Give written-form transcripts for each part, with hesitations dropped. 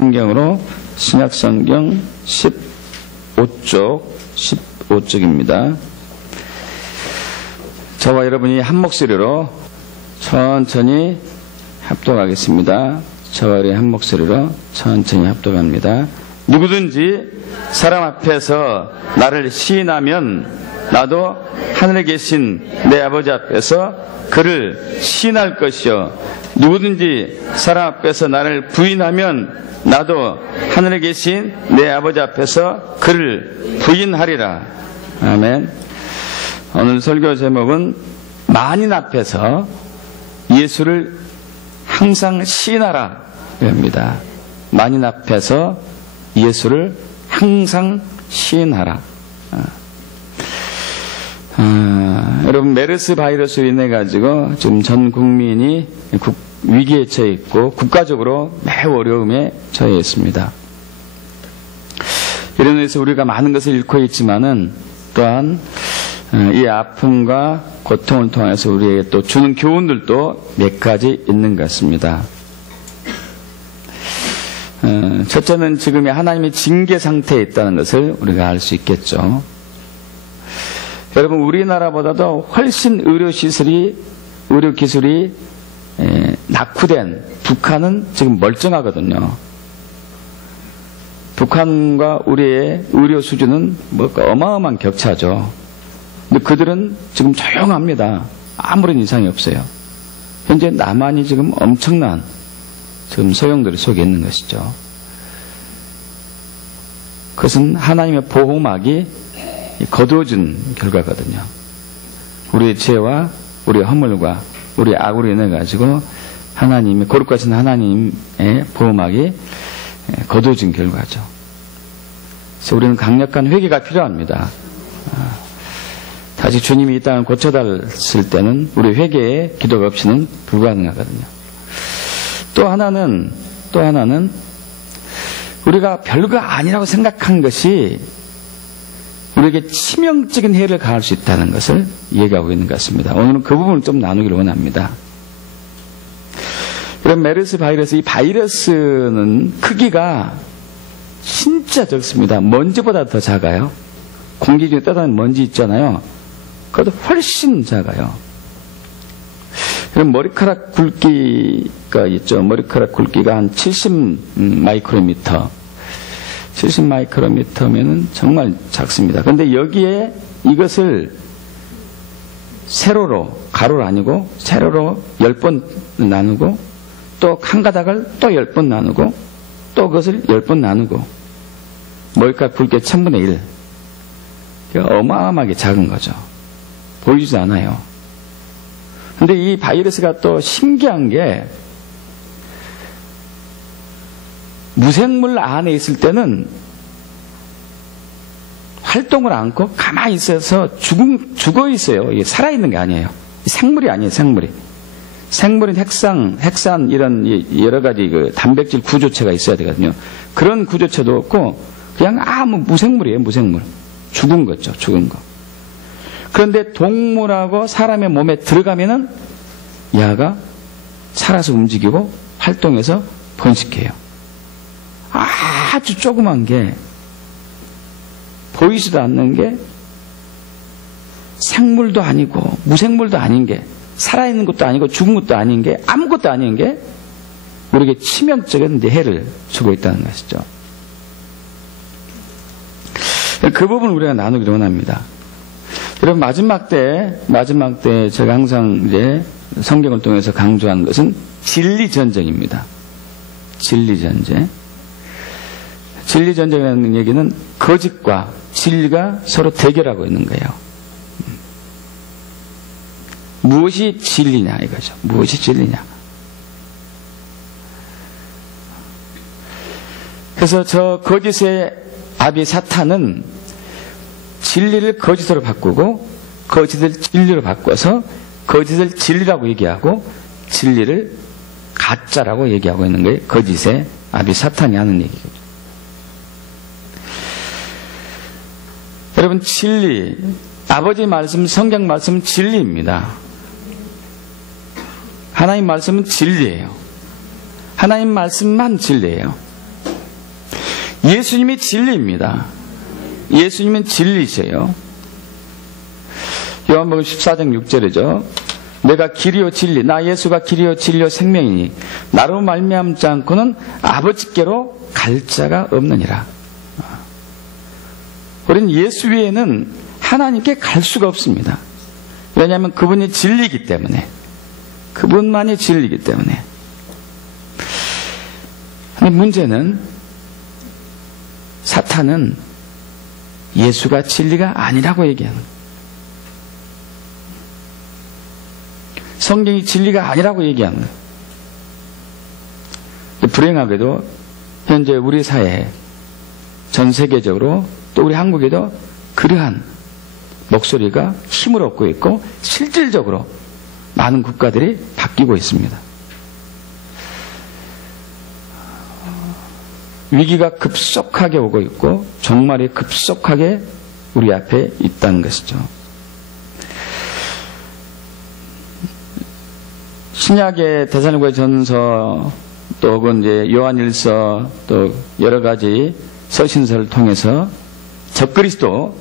성경으로 신약성경 15쪽입니다. 저와 여러분이 한 목소리로 천천히 합독하겠습니다. 저와 여러분이 한 목소리로 천천히 합독합니다. 누구든지 사람 앞에서 나를 시인하면 나도 하늘에 계신 내 아버지 앞에서 그를 시인할 것이요, 누구든지 사람 앞에서 나를 부인하면 나도 하늘에 계신 내 아버지 앞에서 그를 부인하리라. 아멘. 오늘 설교 제목은 만인 앞에서 예수를 항상 시인하라 입니다. 만인 앞에서 예수를 항상 시인하라. 여러분, 메르스 바이러스로 인해 가지고 지금 전 국민이 위기에 처해 있고 국가적으로 매우 어려움에 처해 있습니다. 이런 의미에서 우리가 많은 것을 잃고 있지만은 또한 이 아픔과 고통을 통해서 우리에게 또 주는 교훈들도 몇 가지 있는 것 같습니다. 첫째는 지금의 하나님의 징계 상태에 있다는 것을 우리가 알 수 있겠죠. 여러분, 우리나라보다도 훨씬 의료기술이 낙후된 북한은 지금 멀쩡하거든요. 북한과 우리의 의료 수준은 어마어마한 격차죠. 근데 그들은 지금 조용합니다. 아무런 이상이 없어요. 현재 남한이 지금 엄청난 지금 소용돌이 속에 있는 것이죠. 그것은 하나님의 보호막이 거두어진 결과거든요. 우리의 죄와 우리의 허물과 우리의 악으로 인해 가지고 하나님의 거룩하신 하나님의 보호막이 거두어진 결과죠. 그래서 우리는 강력한 회개가 필요합니다. 다시 주님이 이 땅을 고쳐달았을 때는 우리 회개의 기도가 없이는 불가능하거든요. 또 하나는 우리가 별거 아니라고 생각한 것이 우리에게 치명적인 해를 가할 수 있다는 것을 얘기하고 있는 것 같습니다. 오늘은 그 부분을 좀 나누기를 원합니다. 그럼 메르스 바이러스, 이 바이러스는 크기가 진짜 적습니다. 먼지보다 더 작아요. 공기 중에 떠다니는 먼지 있잖아요. 그것도 훨씬 작아요. 그럼 머리카락 굵기가 있죠. 머리카락 굵기가 한 70 마이크로미터. 70 마이크로미터면은 정말 작습니다. 그런데 여기에 이것을 세로로, 가로로 아니고 세로로 10번 나누고 또 한 가닥을 또 10번 나누고 또 그것을 10번 나누고 머리카락 굵기의 1000분의 1. 그러니까 어마어마하게 작은 거죠. 보이지도 않아요. 근데 이 바이러스가 또 신기한 게 무생물 안에 있을 때는 활동을 않고 가만히 있어서 죽어 있어요. 이게 살아있는 게 아니에요. 생물이 아니에요, 생물이. 생물은 핵산 이런 여러 가지 단백질 구조체가 있어야 되거든요. 그런 구조체도 없고 그냥 무생물이에요, 무생물. 죽은 거죠, 죽은 거. 그런데 동물하고 사람의 몸에 들어가면은 야가 살아서 움직이고 활동해서 번식해요. 아주 조그만 게, 보이지도 않는 게, 생물도 아니고 무생물도 아닌 게, 살아있는 것도 아니고 죽은 것도 아닌 게, 아무것도 아닌 게 우리에게 치명적인 해를 주고 있다는 것이죠. 그 부분을 우리가 나누기를 원합니다. 여러분, 마지막 때 제가 항상 이제 성경을 통해서 강조한 것은 진리전쟁입니다. 진리전쟁. 진리전쟁이라는 얘기는 거짓과 진리가 서로 대결하고 있는 거예요. 무엇이 진리냐 이거죠. 무엇이 진리냐. 그래서 저 거짓의 아비 사탄은 진리를 거짓으로 바꾸고 거짓을 진리로 바꿔서 거짓을 진리라고 얘기하고 진리를 가짜라고 얘기하고 있는 거예요. 거짓의 아비 사탄이 하는 얘기죠. 여러분, 진리, 아버지 말씀, 성경 말씀은 진리입니다. 하나님 말씀은 진리예요. 하나님 말씀만 진리예요. 예수님이 진리입니다. 예수님은 진리세요. 요한복음 14장 6절이죠. 내가 길이요 진리, 나 예수가 길이요 진리요 생명이니 나로 말미암지 않고는 아버지께로 갈 자가 없느니라. 우리는 예수 외에는 하나님께 갈 수가 없습니다. 왜냐하면 그분이 진리이기 때문에, 그분만이 진리이기 때문에. 문제는 사탄은 예수가 진리가 아니라고 얘기하는 거예요. 성경이 진리가 아니라고 얘기하는 거예요. 불행하게도 현재 우리 사회에, 전 세계적으로 또 우리 한국에도 그러한 목소리가 힘을 얻고 있고 실질적으로 많은 국가들이 바뀌고 있습니다. 위기가 급속하게 오고 있고 종말이 급속하게 우리 앞에 있다는 것이죠. 신약의 데살로니가 전서 또 혹은 이제 요한일서 또 여러 가지 서신서를 통해서 적그리스도,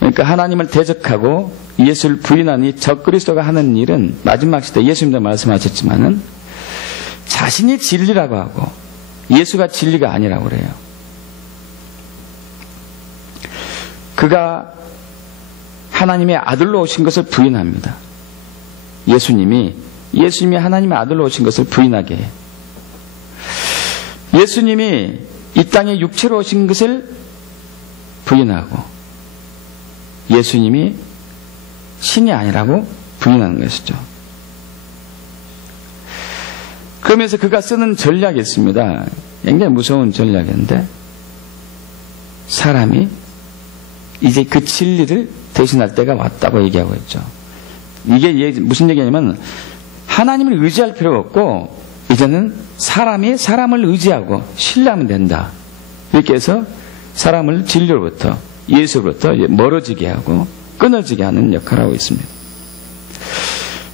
그러니까 하나님을 대적하고 예수를 부인한 이 적그리스도가 하는 일은 마지막 시대 예수님도 말씀하셨지만은 자신이 진리라고 하고 예수가 진리가 아니라고 그래요. 그가 하나님의 아들로 오신 것을 부인합니다. 예수님이 하나님의 아들로 오신 것을 부인하게 해요. 예수님이 이 땅에 육체로 오신 것을 부인하고 예수님이 신이 아니라고 부인하는 것이죠. 그러면서 그가 쓰는 전략이 있습니다. 굉장히 무서운 전략인데, 사람이 이제 그 진리를 대신할 때가 왔다고 얘기하고 있죠. 이게 무슨 얘기냐면 하나님을 의지할 필요가 없고 이제는 사람이 사람을 의지하고 신뢰하면 된다. 이렇게 해서 사람을 진리로부터, 예수로부터 멀어지게 하고 끊어지게 하는 역할을 하고 있습니다.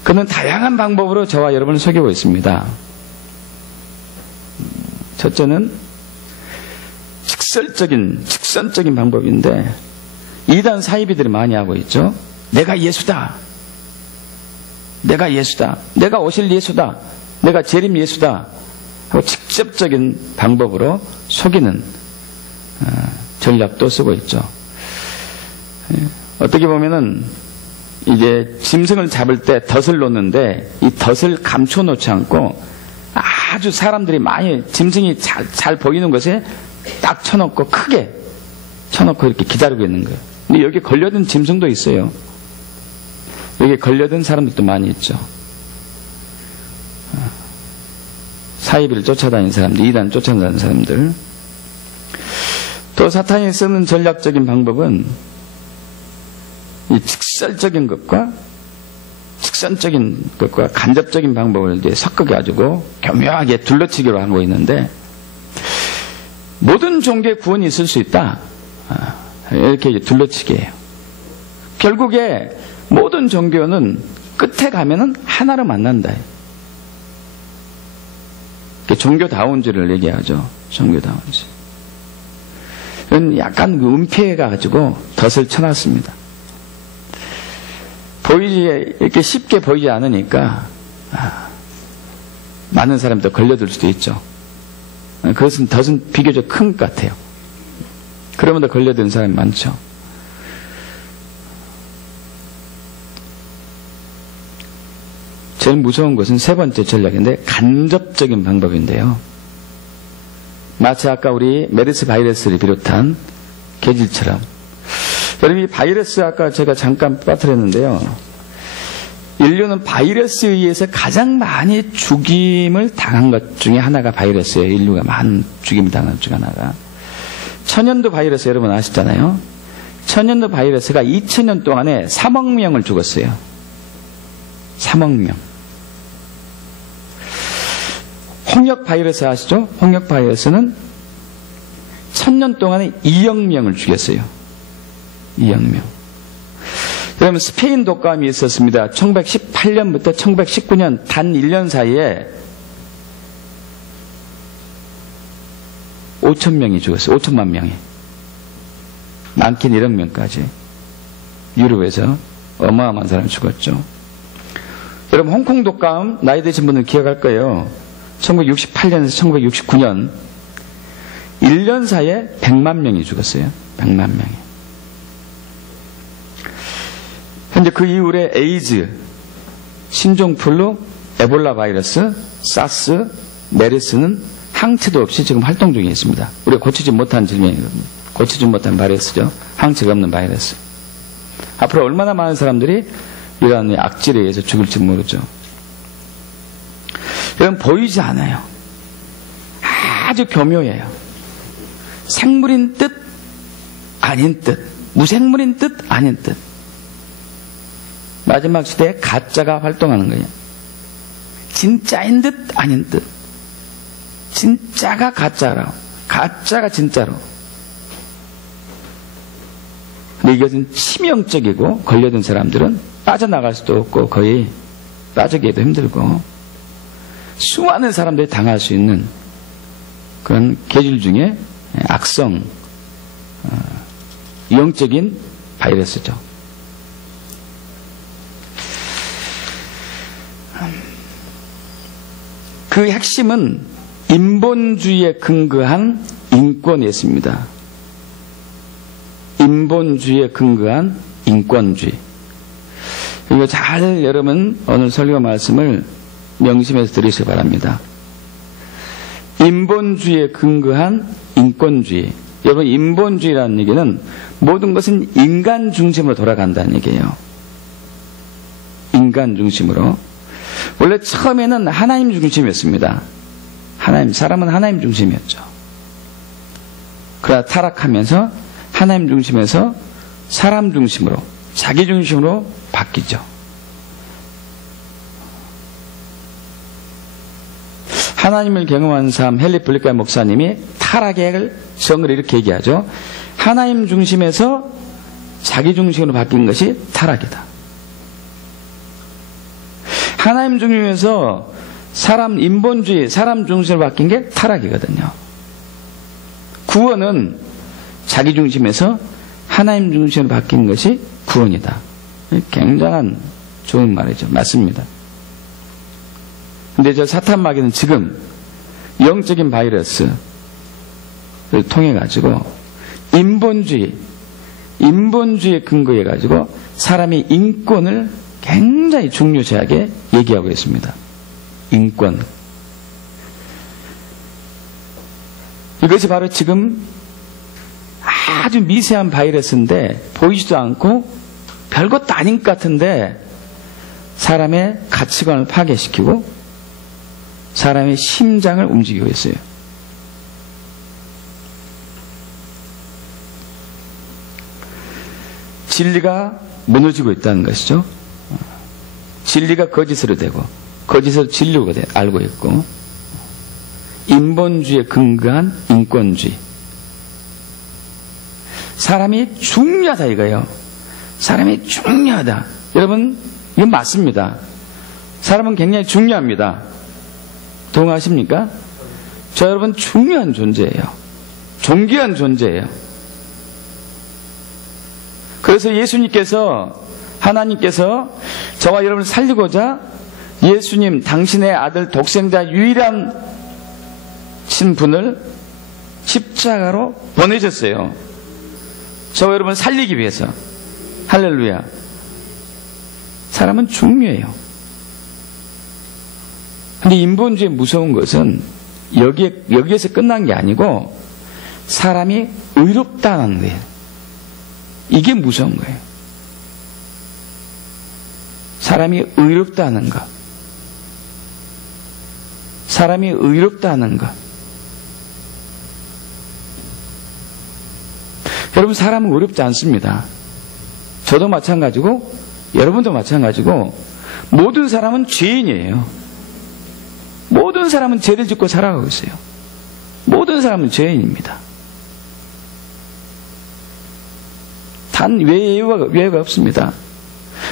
그는 다양한 방법으로 저와 여러분을 속이고 있습니다. 첫째는 직선적인 방법인데 이단 사이비들이 많이 하고 있죠. 내가 예수다. 내가 오실 예수다. 내가 재림 예수다. 하고 직접적인 방법으로 속이는 전략도 쓰고 있죠. 어떻게 보면은 이제 짐승을 잡을 때 덫을 놓는데 이 덫을 감춰놓지 않고 아주 사람들이 많이 짐승이 잘 보이는 곳에 딱 쳐놓고 크게 쳐놓고 이렇게 기다리고 있는 거예요. 근데 여기 걸려든 짐승도 있어요. 여기 걸려든 사람들도 많이 있죠. 사이비를 쫓아다니는 사람들, 이단을 쫓아다니는 사람들. 또 사탄이 쓰는 전략적인 방법은 이 직설적인 것과 직선적인 것과 간접적인 방법을 이제 섞어가지고 교묘하게 둘러치기로 하고 있는데, 모든 종교의 구원이 있을 수 있다. 이렇게 둘러치기예요. 결국에 모든 종교는 끝에 가면은 하나로 만난다. 종교다운지를 얘기하죠. 종교다운지. 이건 약간 은폐해가지고 덫을 쳐놨습니다. 이렇게 쉽게 보이지 않으니까 많은 사람도 걸려들 수도 있죠. 그것은 덫은 비교적 큰 것 같아요. 그러면 더 걸려든 사람이 많죠. 제일 무서운 것은 세 번째 전략인데 간접적인 방법인데요. 마치 아까 우리 메르스 바이러스를 비롯한 계질처럼, 여러분 이 바이러스 아까 제가 잠깐 빠뜨렸는데요. 인류는 바이러스에 의해서 가장 많이 죽임을 당한 것 중에 하나가 바이러스예요. 인류가 많은 죽임을 당한 것 중에 하나가. 천연두 바이러스 여러분 아시잖아요. 천연두 바이러스가 2000년 동안에 3억 명을 죽었어요. 3억 명. 홍역 바이러스 아시죠? 홍역 바이러스는 1000년 동안에 2억 명을 죽였어요. 2억 명. 그러면 스페인 독감이 있었습니다. 1918년부터 1919년 단 1년 사이에 5천 명이 죽었어요. 5천만 명이. 많게는 1억 명까지. 유럽에서 어마어마한 사람이 죽었죠. 여러분, 홍콩 독감 나이 드신 분들 기억할 거예요. 1968년에서 1969년 1년 사이에 100만 명이 죽었어요. 100만 명이. 현재 그 이후에 에이즈, 신종플루, 에볼라 바이러스, 사스, 메르스는 항체도 없이 지금 활동 중에 있습니다. 우리가 고치지 못한 질병이거든요. 고치지 못한 바이러스죠. 항체가 없는 바이러스. 앞으로 얼마나 많은 사람들이 이러한 악질에 의해서 죽을지 모르죠. 이건 보이지 않아요. 아주 교묘해요. 생물인 뜻, 아닌 뜻. 무생물인 뜻, 아닌 뜻. 마지막 시대에 가짜가 활동하는 거예요. 진짜인 듯, 아닌 듯. 진짜가 가짜라고. 가짜가 진짜로. 근데 이것은 치명적이고, 걸려든 사람들은 빠져나갈 수도 없고, 거의 빠지기도 힘들고, 수많은 사람들이 당할 수 있는 그런 계절 중에 악성, 영적인 바이러스죠. 그 핵심은 인본주의에 근거한 인권이었습니다. 인본주의에 근거한 인권주의. 이거 잘 여러분 오늘 설교 말씀을 명심해서 들으시기 바랍니다. 인본주의에 근거한 인권주의. 여러분, 인본주의라는 얘기는 모든 것은 인간 중심으로 돌아간다는 얘기예요. 인간 중심으로. 원래 처음에는 하나님 중심이었습니다. 사람은 하나님 중심이었죠. 그러다 타락하면서 하나님 중심에서 사람 중심으로, 자기 중심으로 바뀌죠. 하나님을 경험한 사람 헨리 블리카 목사님이 타락의 정을 이렇게 얘기하죠. 하나님 중심에서 자기 중심으로 바뀐 것이 타락이다. 하나님 중심에서 인본주의, 사람 중심으로 바뀐 게 타락이거든요. 구원은 자기 중심에서 하나님 중심으로 바뀐 것이 구원이다. 굉장한 좋은 말이죠. 맞습니다. 근데 저 사탄마귀는 지금 영적인 바이러스를 통해 가지고 인본주의에 근거해 가지고 사람의 인권을 굉장히 중요시하게 얘기하고 있습니다. 인권. 이것이 바로 지금 아주 미세한 바이러스인데 보이지도 않고 별것도 아닌 것 같은데 사람의 가치관을 파괴시키고 사람의 심장을 움직이고 있어요. 진리가 무너지고 있다는 것이죠. 진리가 거짓으로 되고 거짓으로 진리가 알고 있고 인본주의에 근거한 인권주의. 사람이 중요하다 이거예요. 사람이 중요하다. 여러분 이건 맞습니다. 사람은 굉장히 중요합니다. 동의하십니까? 저 여러분 중요한 존재예요. 존귀한 존재예요. 그래서 하나님께서 저와 여러분을 살리고자 예수님 당신의 아들 독생자 유일한 신분을 십자가로 보내셨어요. 저와 여러분을 살리기 위해서. 할렐루야. 사람은 중요해요. 근데 인본주의의 무서운 것은 여기에서 끝난 게 아니고 사람이 의롭다는 거예요. 이게 무서운 거예요. 사람이 의롭다는 것. 사람이 의롭다는 것. 여러분 사람은 의롭지 않습니다. 저도 마찬가지고 여러분도 마찬가지고 모든 사람은 죄인이에요. 모든 사람은 죄를 짓고 살아가고 있어요. 모든 사람은 죄인입니다. 단 외회가 없습니다.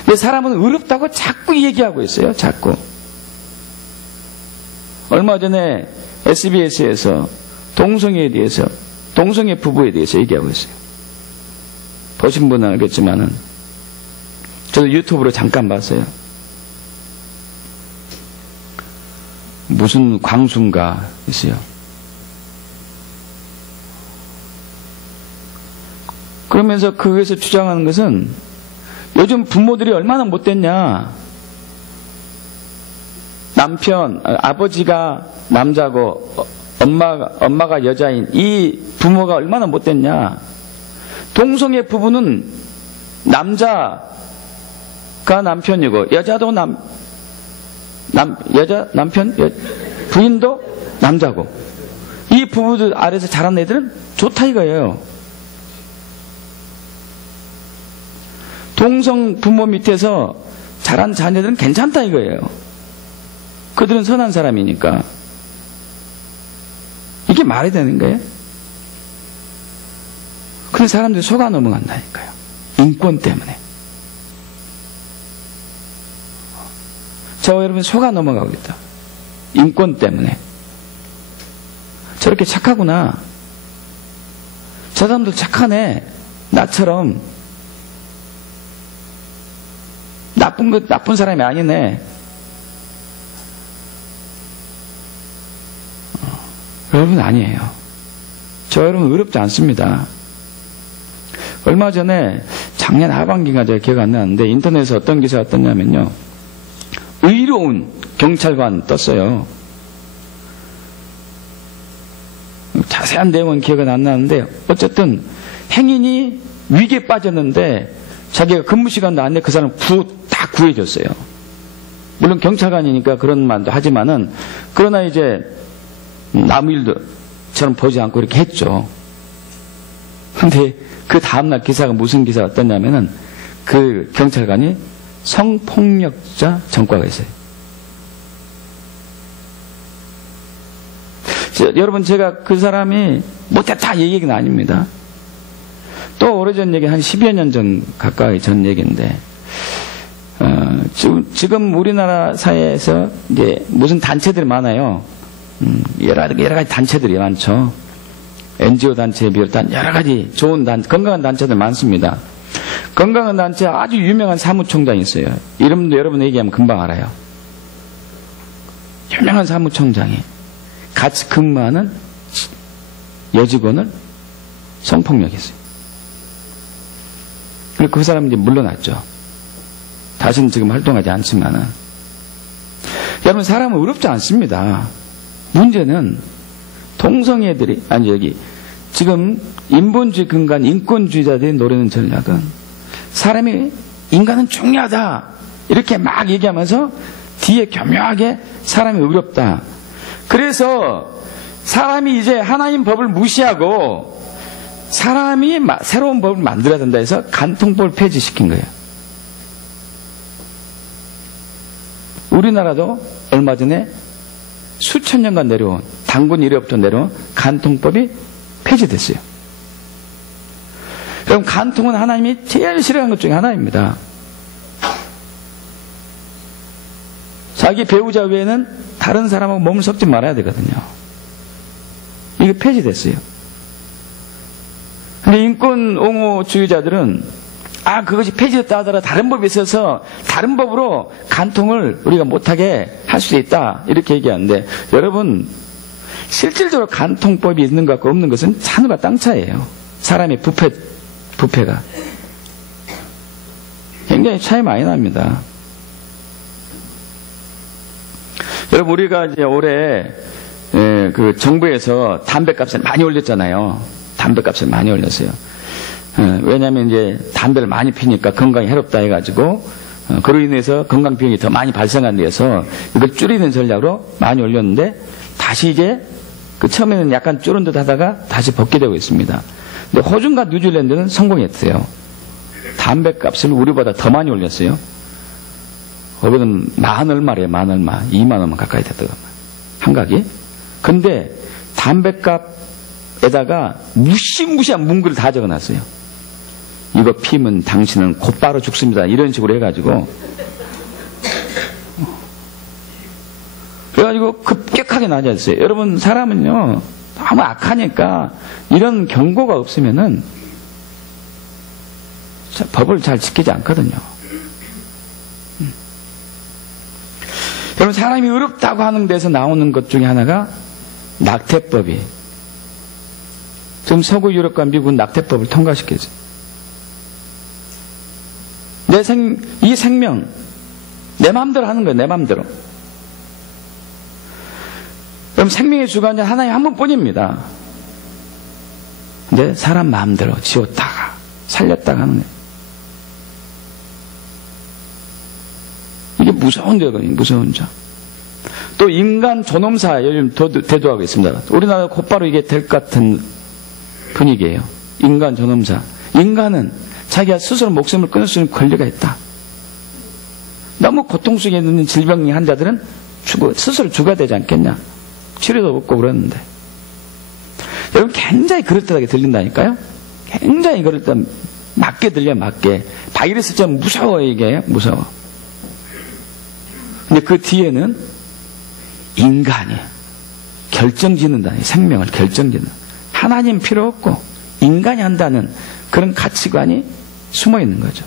근데 사람은 의롭다고 자꾸 얘기하고 있어요. 자꾸. 얼마 전에 SBS에서 동성애에 대해서, 동성애 부부에 대해서 얘기하고 있어요. 보신 분은 알겠지만은, 저도 유튜브로 잠깐 봤어요. 무슨 광수인가 있어요. 그러면서 거기에서 주장하는 것은 요즘 부모들이 얼마나 못됐냐. 아버지가 남자고 엄마가 여자인 이 부모가 얼마나 못됐냐. 동성애 부부는 남자가 남편이고 여자도 부인도 남자고 이 부부들 아래서 자란 애들은 좋다 이거예요. 동성 부모 밑에서 자란 자녀들은 괜찮다 이거예요. 그들은 선한 사람이니까. 이게 말이 되는 거예요? 그런 사람들이 속아 넘어간다니까요. 인권 때문에. 저와 여러분 속아 넘어가고 있다. 인권 때문에. 저렇게 착하구나. 저 사람들 착하네. 나처럼 나쁜 사람이 아니네. 여러분 아니에요. 저 여러분 어렵지 않습니다. 얼마 전에 작년 하반기가 제가 기억 안 나는데 인터넷에 어떤 기사가 떴냐면요. 의로운 경찰관 떴어요. 자세한 내용은 기억은 안 나는데 어쨌든 행인이 위기에 빠졌는데 자기가 근무 시간도 안 돼 그 사람을 다 구해줬어요. 물론 경찰관이니까 그런 말도 하지만은 그러나 이제 아무 일도처럼 보지 않고 이렇게 했죠. 근데 그 다음날 기사가 무슨 기사가 떴냐면은 그 경찰관이 성폭력자 전과가 있어요. 여러분 제가 그 사람이 못했다 이 얘기는 아닙니다. 또 오래전 얘기 한 10여 년 전 가까이 전 얘기인데 지금 우리나라 사회에서 이제 무슨 단체들이 많아요. 여러 가지 단체들이 많죠. NGO 단체에 비롯한 여러 가지 좋은 건강한 단체들 많습니다. 건강한 단체 아주 유명한 사무총장이 있어요. 이름도 여러분 얘기하면 금방 알아요. 유명한 사무총장이 같이 근무하는 여직원을 성폭력했어요. 그리고 그 사람이 이제 물러났죠. 다시는 지금 활동하지 않지만은. 여러분 사람은 어렵지 않습니다. 문제는 동성애들이 지금 인본주의 근간 인권주의자들이 노리는 전략은 인간은 중요하다 이렇게 막 얘기하면서 뒤에 교묘하게 사람이 어렵다. 그래서 사람이 이제 하나님 법을 무시하고 사람이 새로운 법을 만들어야 된다 해서 간통법을 폐지시킨 거예요. 우리나라도 얼마 전에 수천 년간 내려온 단군 이래부터 내려온 간통법이 폐지됐어요. 그럼 간통은 하나님이 제일 싫어하는 것 중에 하나입니다. 자기 배우자 외에는 다른 사람하고 몸을 섞지 말아야 되거든요. 이게 폐지됐어요. 근데 인권 옹호주의자들은 그것이 폐지됐다 하더라도 다른 법이 있어서 다른 법으로 간통을 우리가 못하게 할 수 있다 이렇게 얘기하는데 여러분 실질적으로 간통법이 있는 것 같고 없는 것은 하늘과 땅 차이예요. 사람의 부패가 굉장히 차이 많이 납니다. 여러분 우리가 이제 올해 그 정부에서 담배값을 많이 올렸잖아요. 담배값을 많이 올렸어요. 왜냐하면 이제 담배를 많이 피니까 건강이 해롭다 해가지고 그로 인해서 건강 비용이 더 많이 발생한 데에서 이걸 줄이는 전략으로 많이 올렸는데 다시 이제 처음에는 약간 줄은 듯 하다가 다시 벗게 되고 있습니다. 근데 호주과 뉴질랜드는 성공했어요. 담배값을 우리보다 더 많이 올렸어요. 거기는 만 얼마래요. 2만 원만 가까이 됐더라고요. 한 가기. 근데 담배값에다가 무시무시한 문구를 다 적어놨어요. 이거 피면 당신은 곧바로 죽습니다. 이런 식으로 해가지고 그래가지고 급격하게 낮아졌어요. 여러분 사람은요 너무 악하니까 이런 경고가 없으면은 법을 잘 지키지 않거든요. 여러분, 사람이 의롭다고 하는 데서 나오는 것 중에 하나가 낙태법이. 지금 서구 유럽과 미국은 낙태법을 통과시키죠. 이 생명, 내 마음대로 하는 거예요, 내 마음대로. 그럼 생명의 주관자 하나님 한 분뿐입니다. 근데 사람 마음대로 지웠다가, 살렸다가 하는 거예요. 이게 무서운 죄거든요, 무서운 죄. 또 인간 존엄사 요즘 대두하고 있습니다. 우리나라 곧바로 이게 될 것 같은 분위기예요. 인간 존엄사. 인간은 자기가 스스로 목숨을 끊을 수 있는 권리가 있다. 너무 고통 속에 있는 질병의 환자들은 스스로 죽어야 되지 않겠냐. 치료도 없고 그러는데. 여러분, 굉장히 그럴듯하게 들린다니까요. 굉장히 그럴듯 맞게 들려, 맞게. 바이러스처럼 무서워, 이게. 무서워. 근데 그 뒤에는 인간이 결정짓는다. 생명을 결정짓는. 하나님 필요 없고 인간이 한다는 그런 가치관이 숨어 있는 거죠.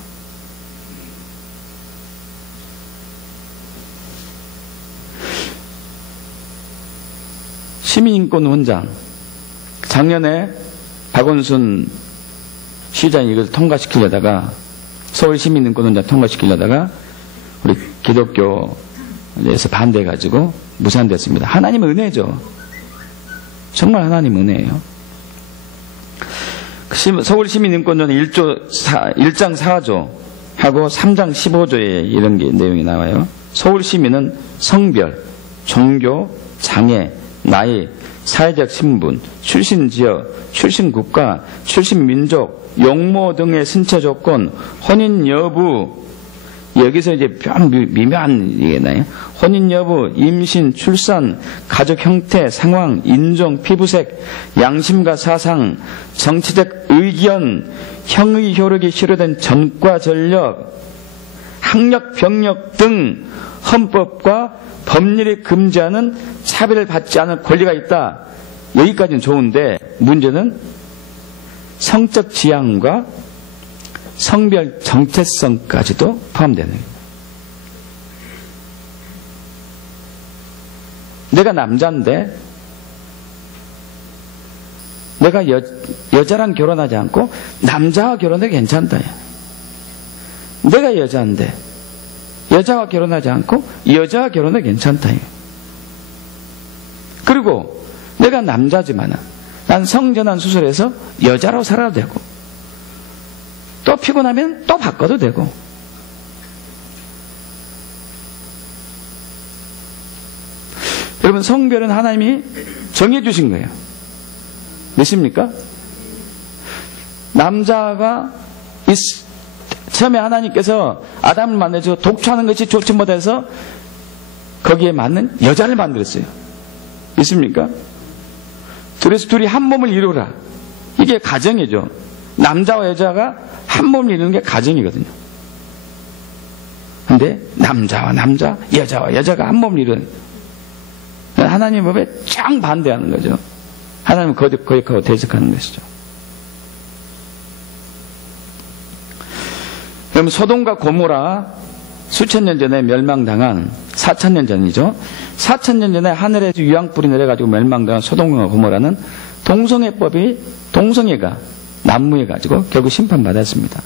시민인권원장, 작년에 박원순 시장이 이걸 통과시키려다가, 서울 시민인권원장 통과시키려다가 우리 기독교에서 반대해가지고 무산됐습니다. 하나님의 은혜죠. 정말 하나님 은혜예요. 서울 시민인권전 1장 4조 하고 3장 15조에 이런 게 내용이 나와요. 서울 시민은 성별, 종교, 장애, 나이, 사회적 신분, 출신 지역, 출신 국가, 출신 민족, 용모 등의 신체 조건, 혼인 여부, 여기서 이제 미묘한 얘기나요. 혼인 여부, 임신, 출산, 가족 형태, 상황, 인종, 피부색, 양심과 사상, 정치적 의견, 형의 효력이 실효된 전과 전력, 학력, 병력 등 헌법과 법률이 금지하는 차별을 받지 않을 권리가 있다. 여기까지는 좋은데 문제는 성적 지향과 성별 정체성까지도 포함되는 거예요. 내가 남자인데 내가 여자랑 결혼하지 않고 남자와 결혼해도 괜찮다. 내가 여자인데 여자와 결혼하지 않고 여자와 결혼해도 괜찮다. 그리고 내가 남자지만 난 성전환 수술해서 여자로 살아도 되고 또 피곤하면 또 바꿔도 되고. 여러분, 성별은 하나님이 정해주신 거예요. 믿습니까? 남자가 처음에 하나님께서 아담을 만들어서 독초하는 것이 좋지 못해서 거기에 맞는 여자를 만들었어요. 믿습니까? 그래서 둘이 한 몸을 이루라. 이게 가정이죠. 남자와 여자가 한 몸을 이루는 게 가정이거든요. 근데 남자와 남자, 여자와 여자가 한 몸을 이루는, 하나님 법에 쫙 반대하는 거죠. 하나님은 거역하고 대적하는 것이죠. 그럼 소돔과 고모라 수천 년 전에 멸망당한, 4,000년 전이죠. 4,000년 전에 하늘에서 유황불이 내려가지고 멸망당한 소돔과 고모라는 동성애법이, 동성애가 난무해가지고 결국 심판받았습니다.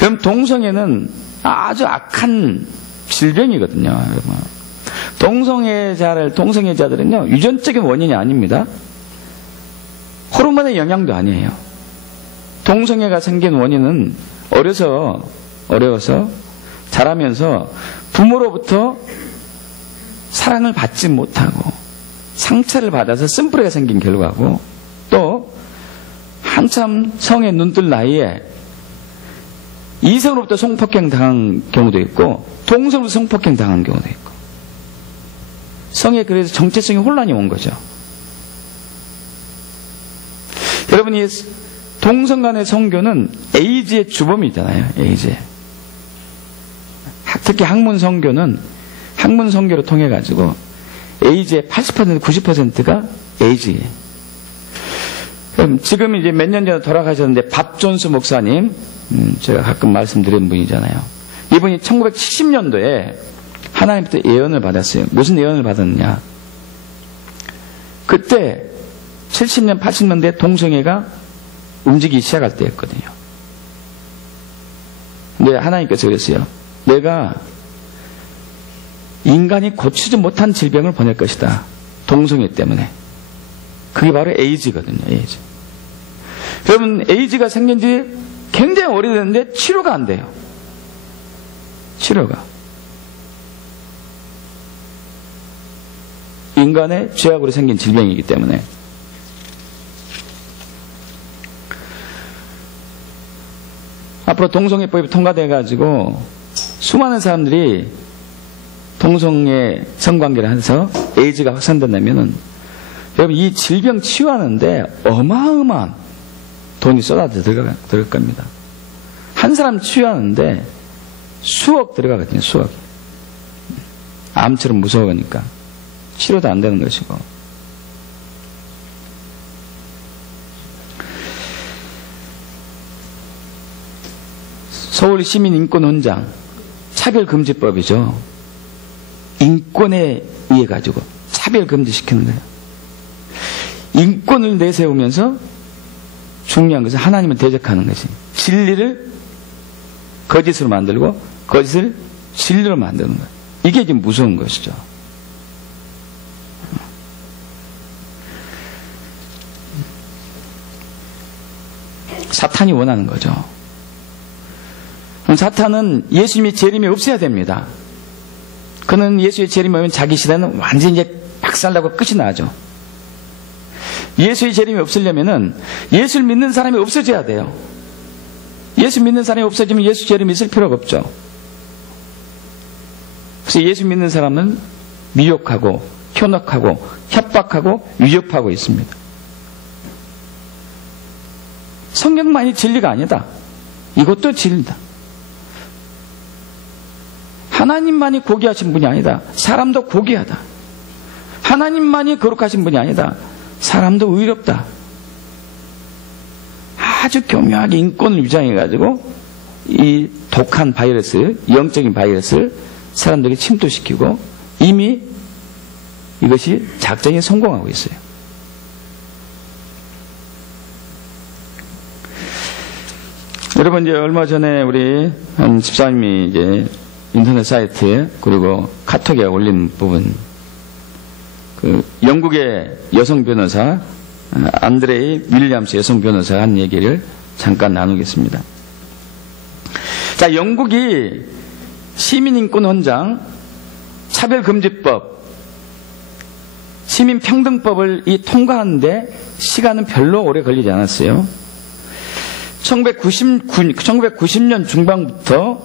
그럼 동성애는 아주 악한 질병이거든요, 여러분. 동성애자들은요, 유전적인 원인이 아닙니다. 호르몬의 영향도 아니에요. 동성애가 생긴 원인은 어려워서 자라면서 부모로부터 사랑을 받지 못하고 상처를 받아서 쓴뿌리가 생긴 결과고, 또 한참 성에 눈뜰 나이에 이성으로부터 성폭행 당한 경우도 있고 동성으로부터 성폭행 당한 경우도 있고, 성에 그래서 정체성의 혼란이 온 거죠. 여러분, 이 동성 간의 성교는 에이즈의 주범이 있잖아요. 에이즈. 특히 학문 성교는 학문 성교를 통해 가지고 에이즈의 80% 90%가 에이즈. 그럼 지금 이제 몇 년 전에 돌아가셨는데 밥 존스 목사님, 제가 가끔 말씀드리는 분이잖아요. 이분이 1970년도에 하나님부터 예언을 받았어요. 무슨 예언을 받았느냐? 그때 70년, 80년대 동성애가 움직이기 시작할 때였거든요. 근데 하나님께서 그랬어요. 내가 인간이 고치지 못한 질병을 보낼 것이다. 동성애 때문에. 그게 바로 에이즈거든요. 에이즈. 여러분, 에이즈가 생긴 지 굉장히 오래됐는데 치료가 안 돼요. 치료가. 인간의 죄악으로 생긴 질병이기 때문에. 앞으로 동성애법이 통과돼가지고 수많은 사람들이 동성애 성관계를 해서 에이즈가 확산된다면은 여러분 이 질병 치유하는데 어마어마한 돈이 쏟아져 들어갈 겁니다. 한 사람 치유하는데 수억 들어가거든요. 수억. 암처럼 무서우니까 치료도 안 되는 것이고. 서울시민인권헌장 차별금지법이죠. 인권에 의해 가지고 차별금지시키는 거예요. 인권을 내세우면서 중요한 것은 하나님을 대적하는 것이 진리를 거짓으로 만들고 거짓을 진리로 만드는 거예요. 이게 지금 무서운 것이죠. 사탄이 원하는 거죠. 사탄은 예수님이 재림이 없어야 됩니다. 그는 예수의 재림이 오면 자기 시대는 완전히 이제 박살나고 끝이 나죠. 예수의 재림이 없으려면은 예수를 믿는 사람이 없어져야 돼요. 예수 믿는 사람이 없어지면 예수 재림이 있을 필요가 없죠. 그래서 예수 믿는 사람은 미혹하고 현혹하고 협박하고 위협하고 있습니다. 성경만이 진리가 아니다. 이것도 진리다. 하나님만이 고귀하신 분이 아니다. 사람도 고귀하다. 하나님만이 거룩하신 분이 아니다. 사람도 의롭다. 아주 교묘하게 인권을 위장해가지고 이 독한 바이러스, 영적인 바이러스를 사람들에게 침투시키고 이미 이것이 작전에 성공하고 있어요. 여러분, 이제 얼마 전에 우리 한 집사님이 이제 인터넷 사이트에 그리고 카톡에 올린 부분, 그 영국의 여성 변호사 안드레이 윌리엄스 여성 변호사가 한 얘기를 잠깐 나누겠습니다. 자, 영국이 시민인권헌장, 차별금지법, 시민평등법을 통과하는데 시간은 별로 오래 걸리지 않았어요. 1990년 중반부터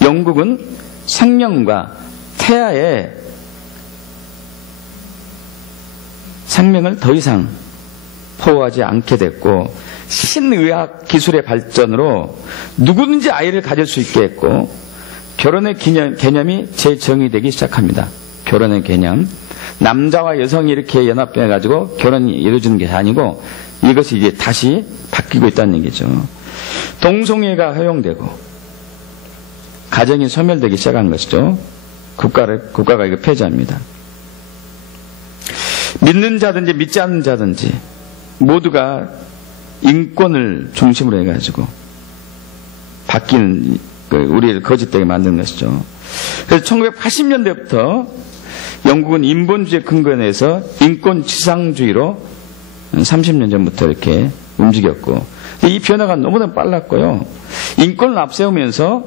영국은 생명과 태아의 생명을 더 이상 포함하지 않게 됐고, 신의학 기술의 발전으로 누구든지 아이를 가질 수 있게 했고, 결혼의 개념이 재정의되기 시작합니다. 결혼의 개념. 남자와 여성이 이렇게 연합해가지고 결혼이 이루어지는 게 아니고 이것이 이제 다시 바뀌고 있다는 얘기죠. 동성애가 허용되고 가정이 소멸되기 시작한 것이죠. 국가가 이거 폐지합니다. 믿는 자든지 믿지 않는 자든지 모두가 인권을 중심으로 해가지고 바뀌는, 우리를 거짓되게 만든 것이죠. 그래서 1980년대부터 영국은 인본주의 근거에서 인권지상주의로 30년 전부터 이렇게 움직였고, 이 변화가 너무나 빨랐고요. 인권을 앞세우면서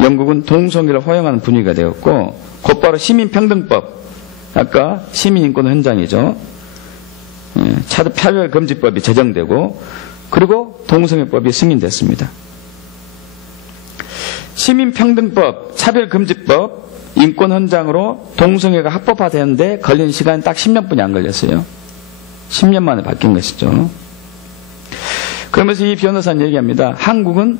영국은 동성애를 허용하는 분위기가 되었고, 곧바로 시민평등법, 아까 시민인권헌장이죠. 차별금지법이 제정되고, 그리고 동성애법이 승인됐습니다. 시민평등법, 차별금지법, 인권헌장으로 동성애가 합법화되는데 걸린 시간은 딱 10년뿐이 안 걸렸어요. 10년 만에 바뀐 것이죠. 그러면서 이 변호사는 얘기합니다. 한국은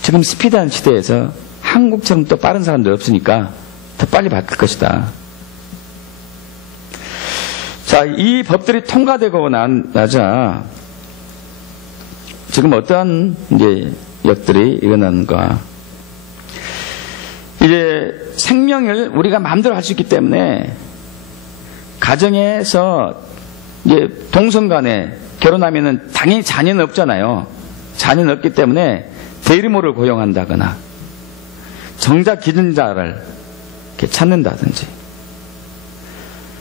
지금 스피드한 시대에서 한국처럼 또 빠른 사람들 없으니까 더 빨리 바뀔 것이다. 자, 이 법들이 통과되고 나자 지금 어떠한 이제 역들이 일어나는가? 이제 생명을 우리가 마음대로 할 수 있기 때문에 가정에서 이제 동성간에 결혼하면은 당연히 자녀는 없잖아요. 자녀는 없기 때문에 대리모를 고용한다거나 정작 기증자를 이렇게 찾는다든지.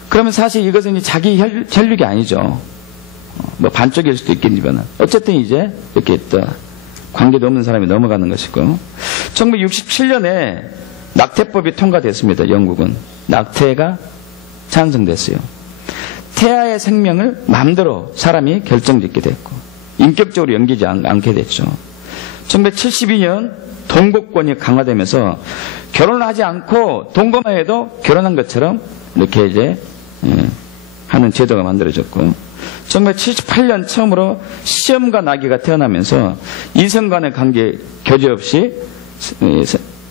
그러면 사실 이것은 자기 혈육이 아니죠. 뭐 반쪽일 수도 있겠지만 어쨌든 이제 이렇게 또 관계도 없는 사람이 넘어가는 것이고, 1967년에 낙태법이 통과됐습니다. 영국은 낙태가 찬성됐어요. 태아의 생명을 마음대로 사람이 결정짓게 됐고 인격적으로 연기지 않게 됐죠. 1972년 동거권이 강화되면서 결혼을 하지 않고 동거만 해도 결혼한 것처럼 이렇게 이제 하는 제도가 만들어졌고, 1978년 처음으로 시험과 나귀가 태어나면서 이성 간의 관계 교제 없이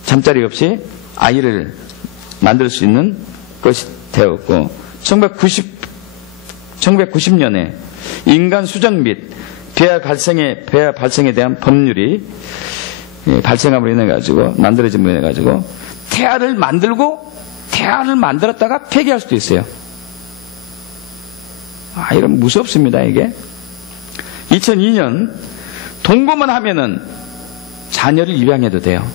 잠자리 없이 아이를 만들 수 있는 것이 되었고, 1990년에 인간 수정 및 배아 발생에 대한 법률이 발생함으로 인해 가지고 만들어짐으로 인해 가지고 태아를 만들었다가 폐기할 수도 있어요. 이런 무섭습니다, 이게. 2002년 동거만 하면은 자녀를 입양해도 돼요.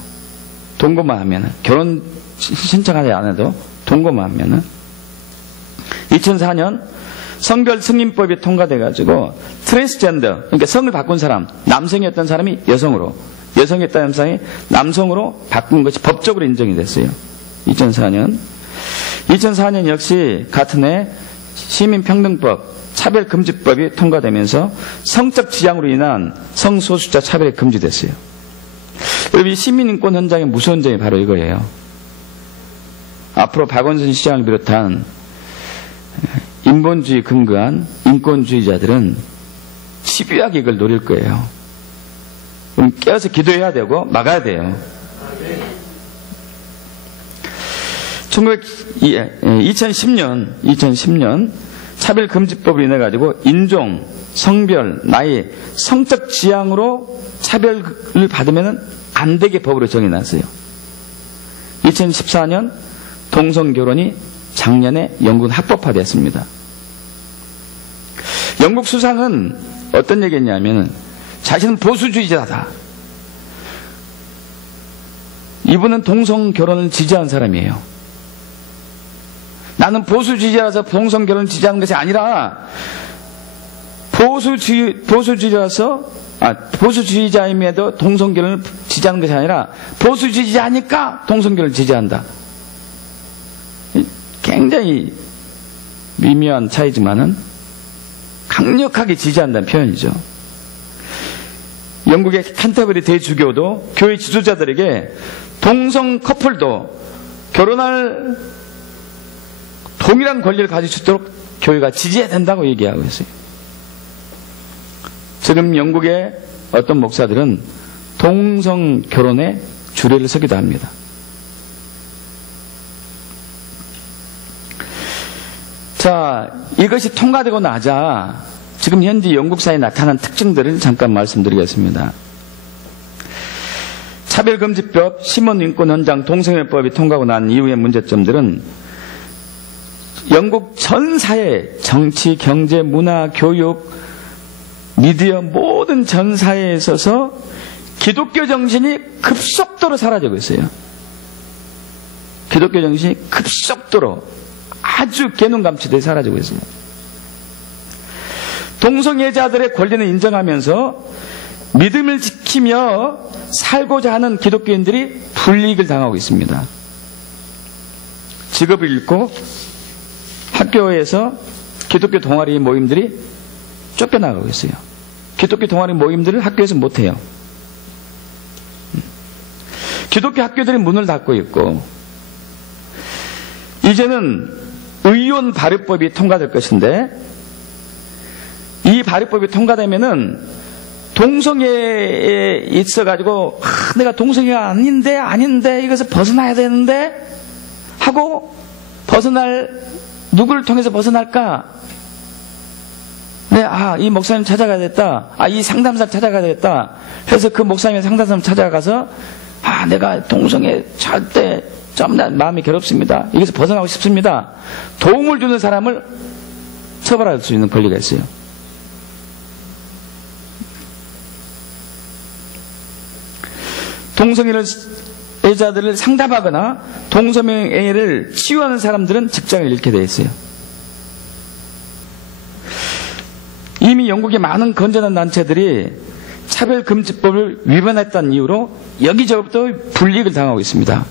동거만 하면은 결혼 신청하지 않아도 동거만 하면은. 2004년 성별 승인법이 통과돼 가지고 트랜스젠더, 그러니까 성을 바꾼 사람, 남성이었던 사람이 여성으로, 여성이었던 사람이 남성으로 바꾼 것이 법적으로 인정이 됐어요. 2004년 역시 같은 해 시민평등법, 차별금지법이 통과되면서 성적 지향으로 인한 성소수자 차별이 금지됐어요. 여러분, 이 시민인권 현장의 무서운 점이 바로 이거예요. 앞으로 박원순 시장을 비롯한 인본주의 근거한 인권주의자들은 집요하게 이걸 노릴 거예요. 그럼 깨어서 기도해야 되고 막아야 돼요. 2010년 차별금지법으로 인해 가지고 인종, 성별, 나이, 성적 지향으로 차별을 받으면 안 되게 법으로 정해놨어요. 2014년 동성결혼이 작년에 영국은 합법화됐습니다. 영국 수상은 어떤 얘기했냐면 자신은 보수주의자다. 이분은 동성결혼을 지지한 사람이에요. 나는 보수주의자라서 동성결혼을 지지하는 것이 아니라 보수주의자임에도 동성결혼을 지지하는 것이 아니라 보수주의자니까 동성결혼을 지지한다. 굉장히 미묘한 차이지만은 강력하게 지지한다는 표현이죠. 영국의 캔터버리 대주교도 교회 지도자들에게 동성 커플도 결혼할 동일한 권리를 가질 수 있도록 교회가 지지해야 된다고 얘기하고 있어요. 지금 영국의 어떤 목사들은 동성 결혼에 주례를 서기도 합니다. 자, 이것이 통과되고 나자 지금 현재 영국 사회에 나타난 특징들을 잠깐 말씀드리겠습니다. 차별금지법, 시민인권헌장, 동성애법이 통과하고 난 이후의 문제점들은 영국 전 사회, 정치, 경제, 문화, 교육, 미디어 모든 전 사회에 있어서 기독교 정신이 급속도로 사라지고 있어요. 기독교 정신이 급속도로 아주 개눈감치듯이 사라지고 있습니다. 동성애자들의 권리는 인정하면서 믿음을 지키며 살고자 하는 기독교인들이 불이익을 당하고 있습니다. 직업을 잃고 학교에서 기독교 동아리 모임들이 쫓겨나가고 있어요. 기독교 동아리 모임들을 학교에서 못해요. 기독교 학교들이 문을 닫고 있고, 이제는 의원 발효법이 통과될 것인데, 이 발효법이 통과되면은 동성애에 있어가지고 내가 동성애가 아닌데 이것을 벗어나야 되는데 하고 누구를 통해서 벗어날까? 이 목사님 찾아가야 겠다. 이 상담사 찾아가야 겠다. 그래서 그 목사님 상담사 찾아가서 내가 동성애 절대 좀 마음이 괴롭습니다. 여기서 벗어나고 싶습니다. 도움을 주는 사람을 처벌할 수 있는 권리가 있어요. 동성애자들을 상담하거나 동성애를 치유하는 사람들은 직장을 잃게 되어 있어요. 이미 영국의 많은 건전한 단체들이 차별금지법을 위반했다는 이유로 여기저기부터 불이익을 당하고 있습니다.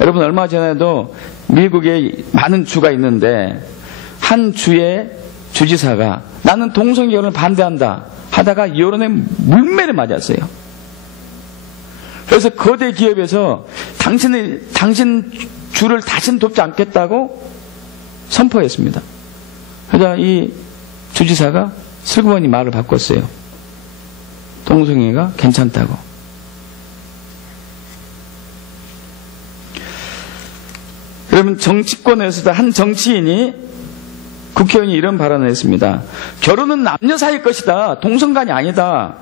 여러분, 얼마 전에도 미국에 많은 주가 있는데 한 주의 주지사가 나는 동성 결혼을 반대한다 하다가 여론의 물매를 맞았어요. 그래서 거대 기업에서 당신 주를 다시는 돕지 않겠다고 선포했습니다. 그러자 이 주지사가 슬그머니 말을 바꿨어요. 동성애가 괜찮다고. 그러면 정치권에서도 한 정치인이 국회의원이 이런 발언을 했습니다. 결혼은 남녀 사이의 것이다. 동성간이 아니다.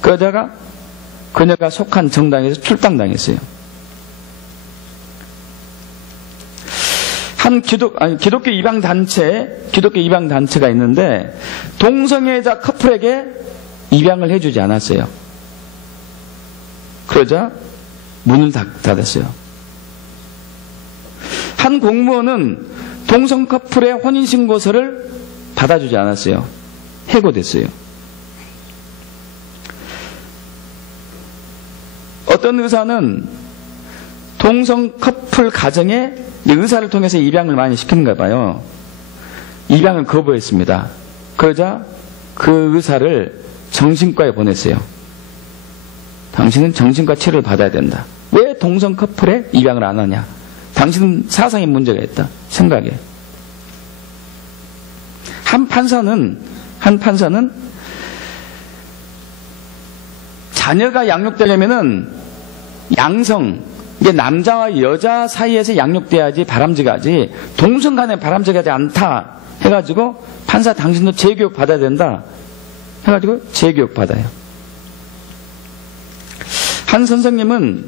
그러다가 그녀가 속한 정당에서 출당당했어요. 한 기독교 입양단체가 있는데 동성애자 커플에게 입양을 해주지 않았어요. 그러자 문을 닫았어요. 한 공무원은 동성 커플의 혼인신고서를 받아주지 않았어요. 해고됐어요. 어떤 의사는 동성 커플 가정에 의사를 통해서 입양을 많이 시키는가 봐요. 입양을 거부했습니다. 그러자 그 의사를 정신과에 보냈어요. 당신은 정신과 치료를 받아야 된다. 왜 동성 커플에 입양을 안 하냐? 당신은 사상에 문제가 있다. 생각에. 한 판사는 자녀가 양육되려면은 양성, 이게 남자와 여자 사이에서 양육돼야지 바람직하지 동성 간에 바람직하지 않다 해가지고 판사 당신도 재교육 받아야 된다 해가지고 재교육 받아요. 한 선생님은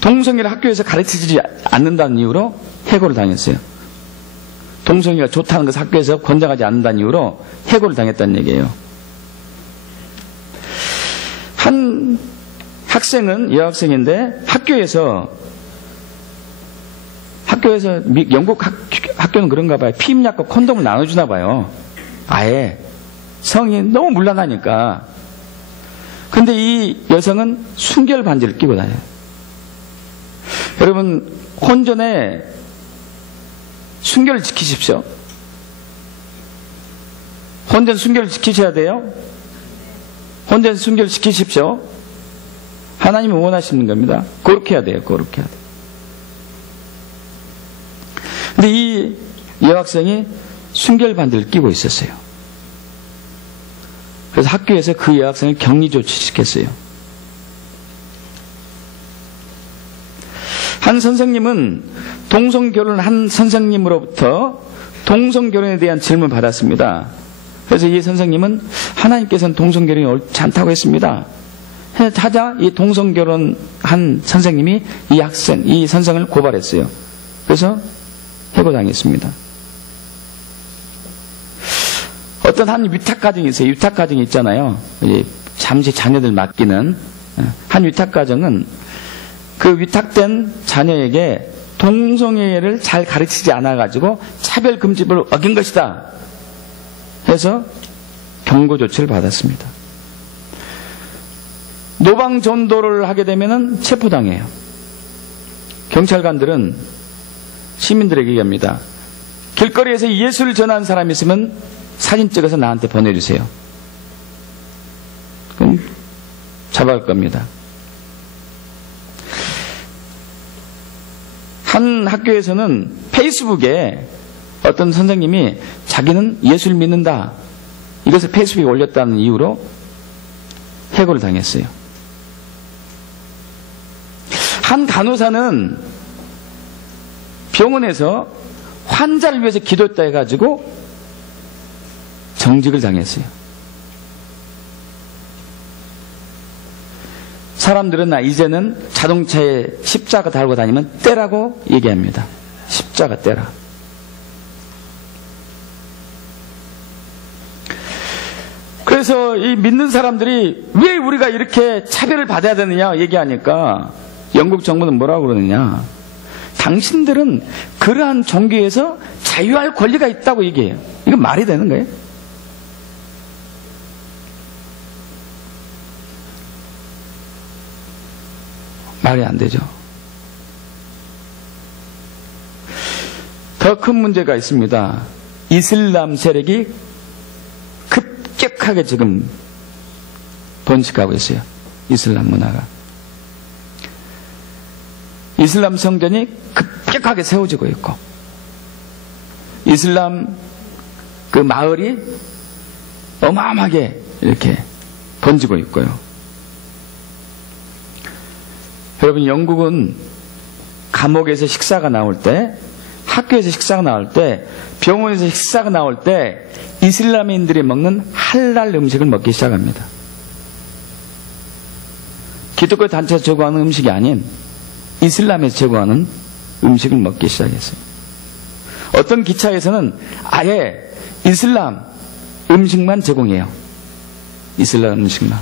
동성애를 학교에서 가르치지 않는다는 이유로 해고를 당했어요. 동성애가 좋다는 것을 학교에서 권장하지 않는다는 이유로 해고를 당했다는 얘기예요. 한 학생은 여학생인데 학교에서 영국 학교는 그런가 봐요. 피임약과 콘돔을 나눠주나 봐요. 아예 성이 너무 문란하니까. 근데 이 여성은 순결 반지를 끼고 다녀요. 여러분, 혼전에 순결을 지키십시오. 혼전 순결을 지키셔야 돼요. 혼전 순결을 지키십시오. 하나님이 원하시는 겁니다. 그렇게 해야 돼요. 그렇게 해야 돼요. 근데 이 여학생이 순결 반지를 끼고 있었어요. 그래서 학교에서 그 여학생을 격리 조치시켰어요. 한 선생님은 동성결혼한 선생님으로부터 동성결혼에 대한 질문을 받았습니다. 그래서 이 선생님은 하나님께서는 동성결혼이 옳지 않다고 했습니다. 하자 이 동성결혼한 선생님이 이 선생을 고발했어요. 그래서 해고당했습니다. 어떤 한 위탁가정이 있어요. 위탁가정이 있잖아요. 잠시 자녀들 맡기는 한 위탁가정은 그 위탁된 자녀에게 동성애를 잘 가르치지 않아가지고 차별금지법을 어긴 것이다 해서 경고 조치를 받았습니다. 노방전도를 하게 되면 체포당해요. 경찰관들은 시민들에게 얘기합니다. 길거리에서 예수를 전하는 사람이 있으면 사진 찍어서 나한테 보내주세요. 그럼 잡아갈 겁니다. 한 학교에서는 페이스북에 어떤 선생님이 자기는 예수를 믿는다, 이것을 페이스북에 올렸다는 이유로 해고를 당했어요. 한 간호사는 병원에서 환자를 위해서 기도했다 해가지고 정직을 당했어요. 사람들은 이제는 자동차에 십자가 달고 다니면 떼라고 얘기합니다. 십자가 떼라. 그래서 이 믿는 사람들이 왜 우리가 이렇게 차별을 받아야 되느냐 얘기하니까 영국 정부는 뭐라고 그러느냐. 당신들은 그러한 종교에서 자유할 권리가 있다고 얘기해요. 이건 말이 되는 거예요? 말이 안 되죠. 더 큰 문제가 있습니다. 이슬람 세력이 급격하게 지금 번식하고 있어요. 이슬람 문화가. 이슬람 성전이 급격하게 세워지고 있고, 이슬람 그 마을이 어마어마하게 이렇게 번지고 있고요. 여러분, 영국은 감옥에서 식사가 나올 때, 학교에서 식사가 나올 때, 병원에서 식사가 나올 때 이슬람인들이 먹는 할랄 음식을 먹기 시작합니다. 기독교 단체에서 제공하는 음식이 아닌 이슬람에서 제공하는 음식을 먹기 시작했어요. 어떤 기차에서는 아예 이슬람 음식만 제공해요. 이슬람 음식만.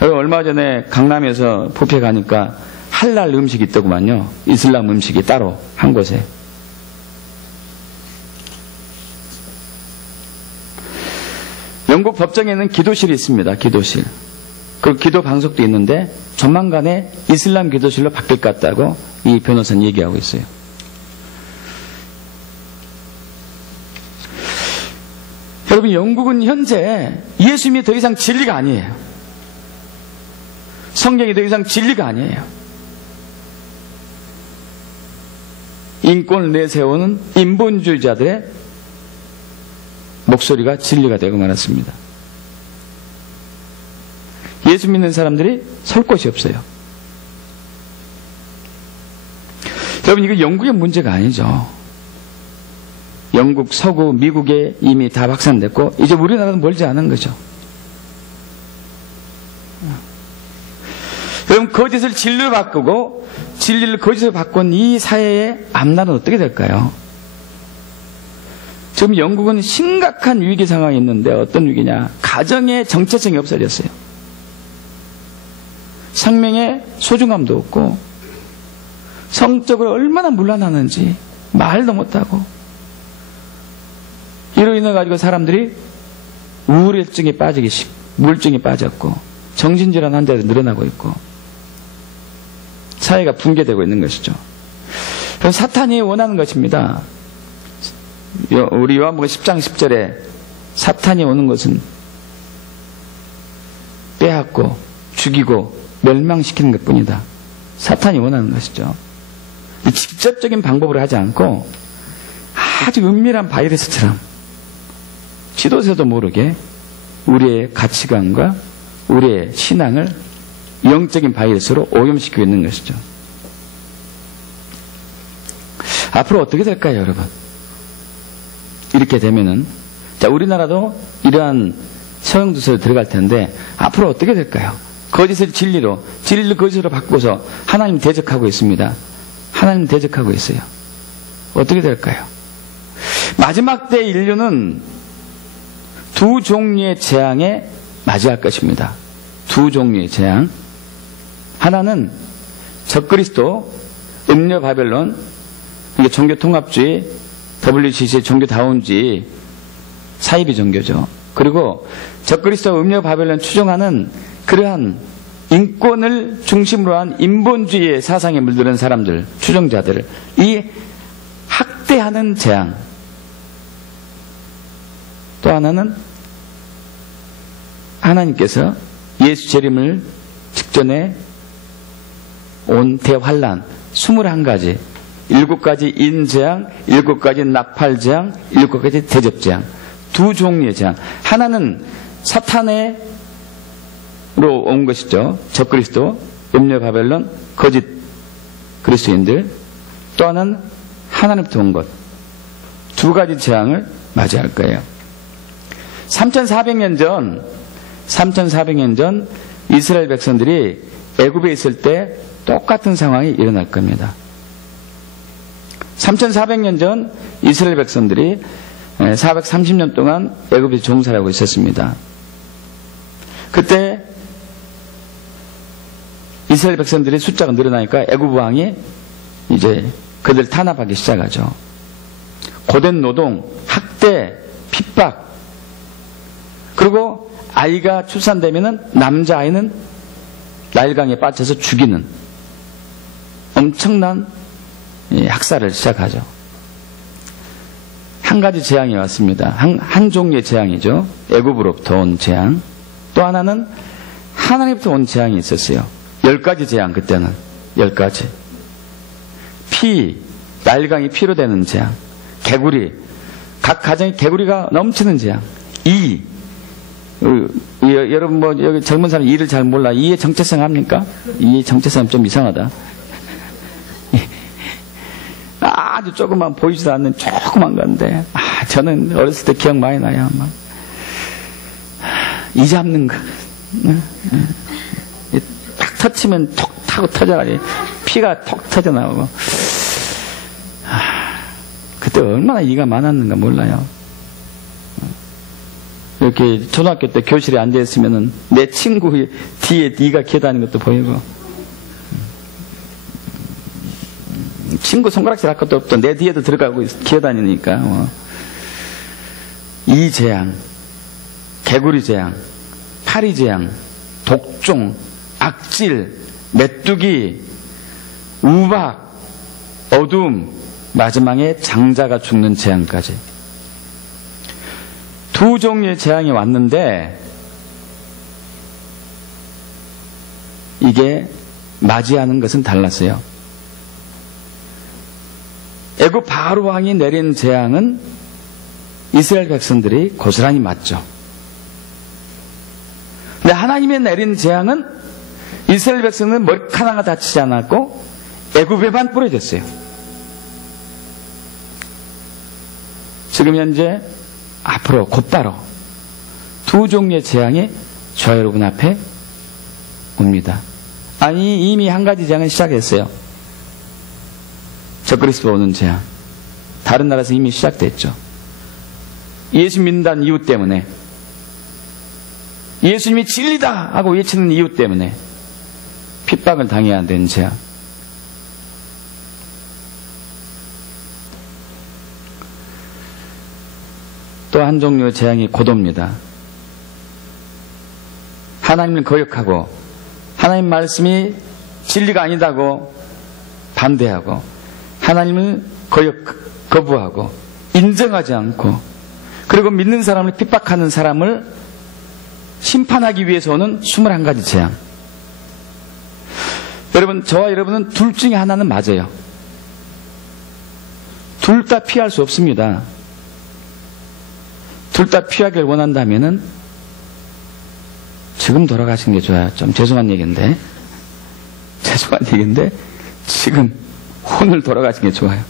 얼마 전에 강남에서 뷔페 가니까 할랄 음식이 있더구만요. 이슬람 음식이 따로 한 곳에. 영국 법정에는 기도실이 있습니다. 기도실. 그 기도 방석도 있는데 조만간에 이슬람 기도실로 바뀔 것 같다고 이 변호사는 얘기하고 있어요. 여러분, 영국은 현재 예수님이 더 이상 진리가 아니에요. 성경이 더 이상 진리가 아니에요. 인권을 내세우는 인본주의자들의 목소리가 진리가 되고 말았습니다. 예수 믿는 사람들이 설 곳이 없어요. 여러분, 이거 영국의 문제가 아니죠. 영국, 서구, 미국에 이미 다 확산됐고 이제 우리나라는 멀지 않은 거죠. 여러분, 거짓을 진리로 바꾸고 진리를 거짓으로 바꾼 이 사회의 앞날은 어떻게 될까요? 지금 영국은 심각한 위기 상황이 있는데 어떤 위기냐? 가정의 정체성이 없어졌어요. 생명의 소중함도 없고 성적으로 얼마나 문란하는지 말도 못하고, 이로 인해 가지고 사람들이 우울증에 빠지기, 우울증에 빠졌고 정신질환 환자들이 늘어나고 있고 사회가 붕괴되고 있는 것이죠. 그래서 사탄이 원하는 것입니다. 우리 요한복음 10장 10절에 사탄이 오는 것은 빼앗고 죽이고 멸망시키는 것뿐이다. 사탄이 원하는 것이죠. 직접적인 방법으로 하지 않고 아주 은밀한 바이러스처럼 지도세도 모르게 우리의 가치관과 우리의 신앙을 영적인 바이러스로 오염시키고 있는 것이죠. 앞으로 어떻게 될까요, 여러분? 이렇게 되면은, 자, 우리나라도 이러한 서영도서에 들어갈 텐데 앞으로 어떻게 될까요? 거짓을 진리로, 진리를 거짓으로 바꾸어서 하나님 대적하고 있습니다. 하나님 대적하고 있어요. 어떻게 될까요? 마지막 때 인류는 두 종류의 재앙에 맞이할 것입니다. 두 종류의 재앙. 하나는 적그리스도, 음녀 바벨론, 이게 종교 통합주의, WCC의 종교다운주의, 사이비 종교죠. 그리고 적그리스도, 음녀 바벨론 추종하는 그러한 인권을 중심으로 한 인본주의의 사상에 물들은 사람들, 추종자들, 이 학대하는 재앙. 또 하나는 하나님께서 예수 재림을 직전에 온 대환란 21가지, 7가지 인재앙, 7가지 나팔재앙, 7가지 대접재앙, 두 종류의 재앙. 하나는 사탄으로 온 것이죠. 적그리스도, 음녀 바벨론, 거짓 그리스도인들. 또 하나는 하나님부터 온 것. 두 가지 재앙을 맞이할 거예요. 3400년 전 이스라엘 백성들이 애굽에 있을 때 똑같은 상황이 일어날 겁니다. 3400년 전 이스라엘 백성들이 430년 동안 애굽에 종살이하고 있었습니다. 그때 이스라엘 백성들의 숫자가 늘어나니까 애굽 왕이 이제 그들 탄압하기 시작하죠. 고된 노동, 학대, 핍박, 그리고 아이가 출산되면은 남자아이는 나일강에 빠져서 죽이는 엄청난 학살을 시작하죠. 한 가지 재앙이 왔습니다. 한 종류의 재앙이죠. 애굽으로부터 온 재앙. 또 하나는 하나님부터 온 재앙이 있었어요. 10가지 재앙, 그때는 10가지. 나일강이 피로 되는 재앙. 개구리, 각 가정에 개구리가 넘치는 재앙. 여러분 뭐 여기 젊은 사람 이를 잘 몰라. 이의 정체성 합니까? 이의 정체성 좀 이상하다. 아주 조그만 보이지도 않는 조그만 건데, 저는 어렸을 때 기억 많이 나요. 막. 이 잡는 거. 딱 터치면 톡 타고 터져가지고 피가 톡 터져 나오고. 그때 얼마나 이가 많았는가 몰라요. 이렇게 초등학교 때 교실에 앉아있으면은 내 친구 뒤에 네가 기어다니는 것도 보이고, 친구 손가락질 할 것도 없던 내 뒤에도 들어가고 기어다니니까. 이 재앙, 개구리 재앙, 파리 재앙, 독종, 악질, 메뚜기, 우박, 어둠, 마지막에 장자가 죽는 재앙까지. 두 종류의 재앙이 왔는데 이게 맞이하는 것은 달랐어요. 애굽 바로 왕이 내린 재앙은 이스라엘 백성들이 고스란히 맞죠. 근데 하나님이 내린 재앙은 이스라엘 백성은 머리카락 하나가 다치지 않았고 애굽에만 뿌려졌어요. 지금 현재 앞으로 곧바로 두 종류의 재앙이 저 여러분 앞에 옵니다. 아니, 이미 한 가지 재앙은 시작했어요. 적그리스도 오는 재앙. 다른 나라에서 이미 시작됐죠. 예수 믿는다는 이유 때문에, 예수님이 진리다 하고 외치는 이유 때문에 핍박을 당해야 되는 재앙. 또 한 종류의 재앙이 고도입니다. 하나님을 거역하고 하나님 말씀이 진리가 아니다고 반대하고 하나님을 거부하고 인정하지 않고, 그리고 믿는 사람을 핍박하는 사람을 심판하기 위해서 오는 21가지 재앙. 여러분, 저와 여러분은 둘 중에 하나는 맞아요. 둘 다 피할 수 없습니다. 둘 다 피하기를 원한다면은 지금 돌아가시는 게 좋아요. 좀 죄송한 얘기인데 지금 오늘 돌아가시는 게 좋아요.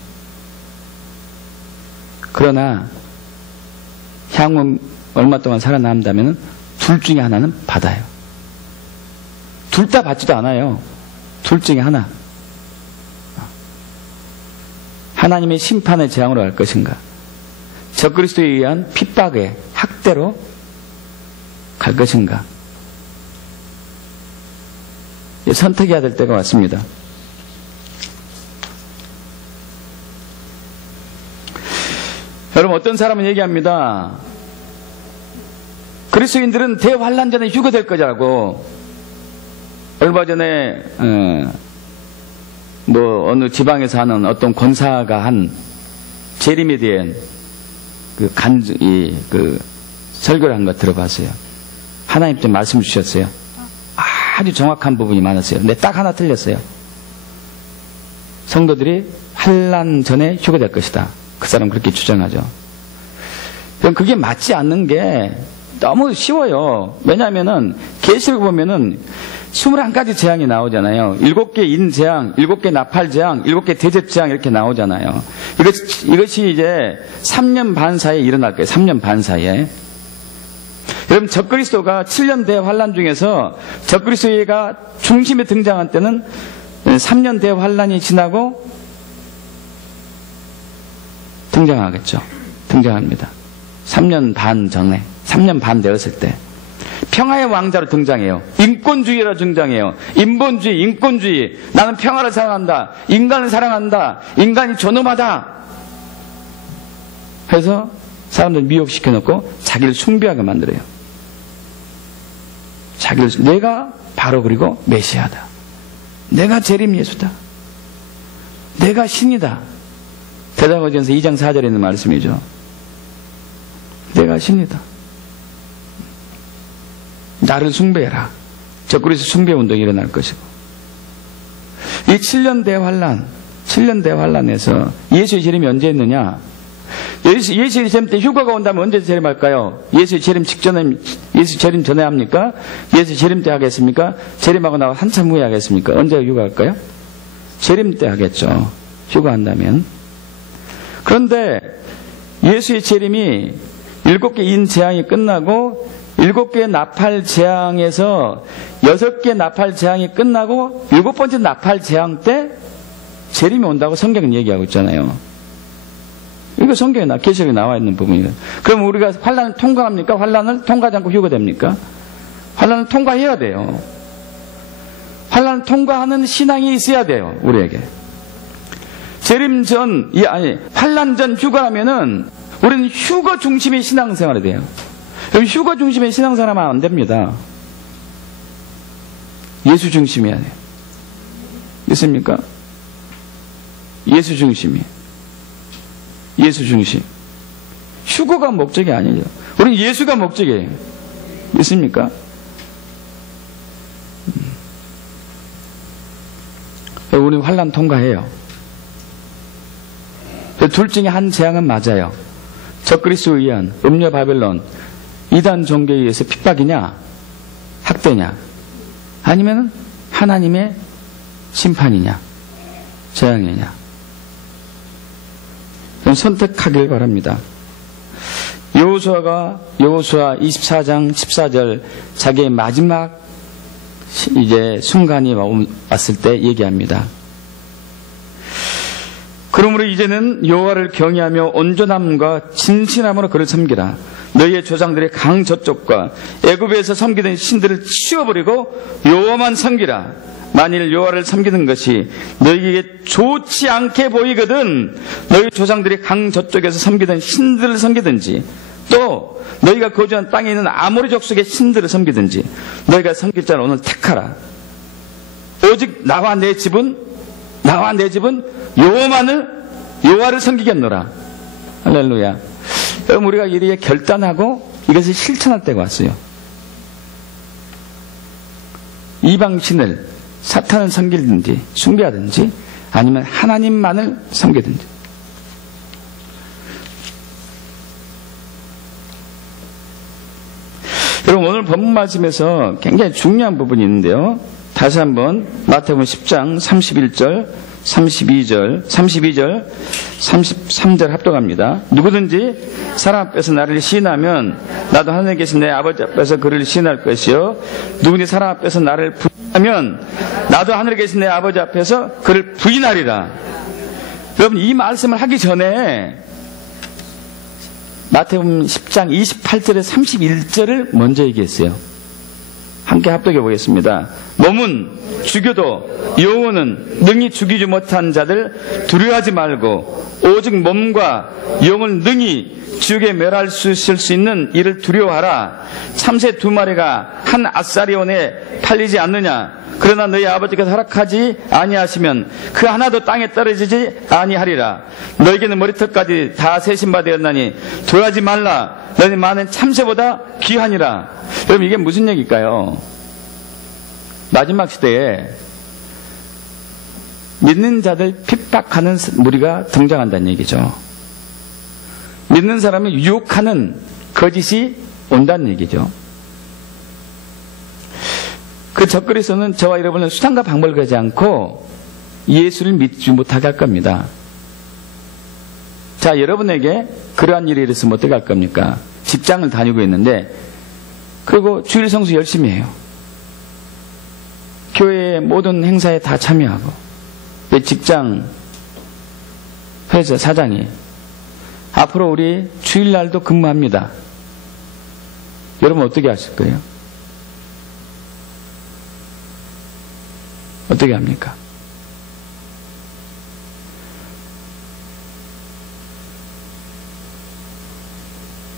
그러나 향후 얼마 동안 살아남는다면 둘 중에 하나는 받아요. 둘 다 받지도 않아요. 둘 중에 하나. 하나님의 심판의 재앙으로 갈 것인가, 적그리스도에 의한 핍박의 학대로 갈 것인가, 선택해야 될 때가 왔습니다. 여러분, 어떤 사람은 얘기합니다. 그리스도인들은 대환란 전에 휴거될 거라고. 얼마 전에 어느 지방에서 하는 어떤 권사가 한 재림에 대한 설교를 한 거 들어봤어요. 하나님께 말씀 주셨어요. 아주 정확한 부분이 많았어요. 근데 딱 하나 틀렸어요. 성도들이 환란 전에 휴거될 것이다. 그 사람은 그렇게 주장하죠. 그럼 그게 맞지 않는 게 너무 쉬워요. 왜냐하면은 계시록 보면은 21가지 재앙이 나오잖아요. 7개 인재앙, 7개 나팔재앙, 7개 대접재앙 이렇게 나오잖아요. 이것이 이제 3년 반 사이에 일어날 거예요. 3년 반 사이에. 여러분, 적그리스도가 7년 대환란 중에서 적그리스도가 중심에 등장한 때는 3년 대환란이 지나고 등장합니다. 3년 반 전에, 3년 반 되었을 때 평화의 왕자로 등장해요. 인권주의로 등장해요. 인본주의, 인권주의. 나는 평화를 사랑한다. 인간을 사랑한다. 인간이 존엄하다. 해서 사람들 미혹시켜놓고 자기를 숭배하게 만들어요. 내가 바로 그리고 메시아다. 내가 재림 예수다. 내가 신이다. 대사도전서 2장 4절에 있는 말씀이죠. 내가 신이다. 나를 숭배해라. 적그리스도 숭배 운동이 일어날 것이고. 이 7년 대환란에서 예수의 재림이 언제 했느냐? 예수의 재림 때 휴가가 온다면 언제 재림할까요? 예수의 재림 직전에, 예수 재림 전에 합니까? 예수 재림 때 하겠습니까? 재림하고 나서 한참 후에 하겠습니까? 언제 휴가할까요? 재림 때 하겠죠. 휴가한다면. 그런데 예수의 재림이 7개 인재앙이 끝나고 7개 나팔 재앙에서 6개 나팔 재앙이 끝나고 7번째 나팔 재앙 때 재림이 온다고 성경은 얘기하고 있잖아요. 이거 성경에 계시록에 나와 있는 부분이에요. 그럼 우리가 환란을 통과합니까? 환란을 통과하지 않고 휴거됩니까? 환란을 통과해야 돼요. 환란을 통과하는 신앙이 있어야 돼요. 우리에게. 재림 전, 환란 전 휴거하면은 우리는 휴거 중심의 신앙생활이 돼요. 그럼 휴거 중심의 신앙생활하면 안 됩니다. 예수 중심이어야 돼요. 믿습니까? 예수 중심이. 예수 중심. 휴거가 목적이 아니죠. 우리는 예수가 목적이에요. 믿습니까? 우리는 환란 통과해요. 둘 중에 한 재앙은 맞아요. 적그리스도에 의한 음녀 바벨론 이단 종교에 의해서 핍박이냐 학대냐 아니면 하나님의 심판이냐 재앙이냐. 그럼 선택하길 바랍니다. 여호수아 24장 14절 자기의 마지막 이제 순간이 왔을 때 얘기합니다. 그러므로 이제는 여호와를 경외하며 온전함과 진실함으로 그를 섬기라. 너희의 조상들의 강 저쪽과 애굽에서 섬기던 신들을 치워버리고 여호와만 섬기라. 만일 여호와를 섬기는 것이 너희에게 좋지 않게 보이거든 너희 조상들이 강 저쪽에서 섬기던 신들을 섬기든지 또 너희가 거주한 땅에 있는 아모리 족속의 신들을 섬기든지 너희가 섬길 자를 오늘 택하라. 오직 나와 내 집은 여호와를 섬기겠노라. 할렐루야. 그럼 우리가 이렇게 결단하고 이것을 실천할 때가 왔어요. 이방신을 사탄을 섬기든지 숭배하든지 아니면 하나님만을 섬기든지. 여러분 오늘 본문 말씀에서 굉장히 중요한 부분이 있는데요. 다시 한번 마태복음 10장 31절 32절 33절 합독합니다. 누구든지 사람 앞에서 나를 시인하면 나도 하늘에 계신 내 아버지 앞에서 그를 시인할 것이요 누구든지 사람 앞에서 나를 부인하면 나도 하늘에 계신 내 아버지 앞에서 그를 부인하리라. 여러분 이 말씀을 하기 전에 마태복음 10장 28절에 31절을 먼저 얘기했어요. 함께 합독해 보겠습니다. 몸은 죽여도 영혼은 능히 죽이지 못한 자들 두려워하지 말고 오직 몸과 영을 능히 지옥에 멸할 수 있을 수 있는 이를 두려워하라. 참새 2마리가 한 아사리온에 팔리지 않느냐. 그러나 너희 아버지께서 허락하지 아니하시면 그 하나도 땅에 떨어지지 아니하리라. 너에게는 머리털까지 다 세신바 되었나니 두려워하지 말라. 너희 많은 참새보다 귀하니라. 여러분 이게 무슨 얘기일까요? 마지막 시대에 믿는 자들 핍박하는 무리가 등장한다는 얘기죠. 믿는 사람을 유혹하는 거짓이 온다는 얘기죠. 그 적그리스도는 저와 여러분은 수단과 방법을 가지 않고 예수를 믿지 못하게 할 겁니다. 자, 여러분에게 그러한 일이 일어서면 어떻게 할 겁니까? 직장을 다니고 있는데, 그리고 주일 성수 열심히 해요. 교회의 모든 행사에 다 참여하고, 직장 회사 사장이 앞으로 우리 주일날도 근무합니다. 여러분 어떻게 하실 거예요? 어떻게 합니까?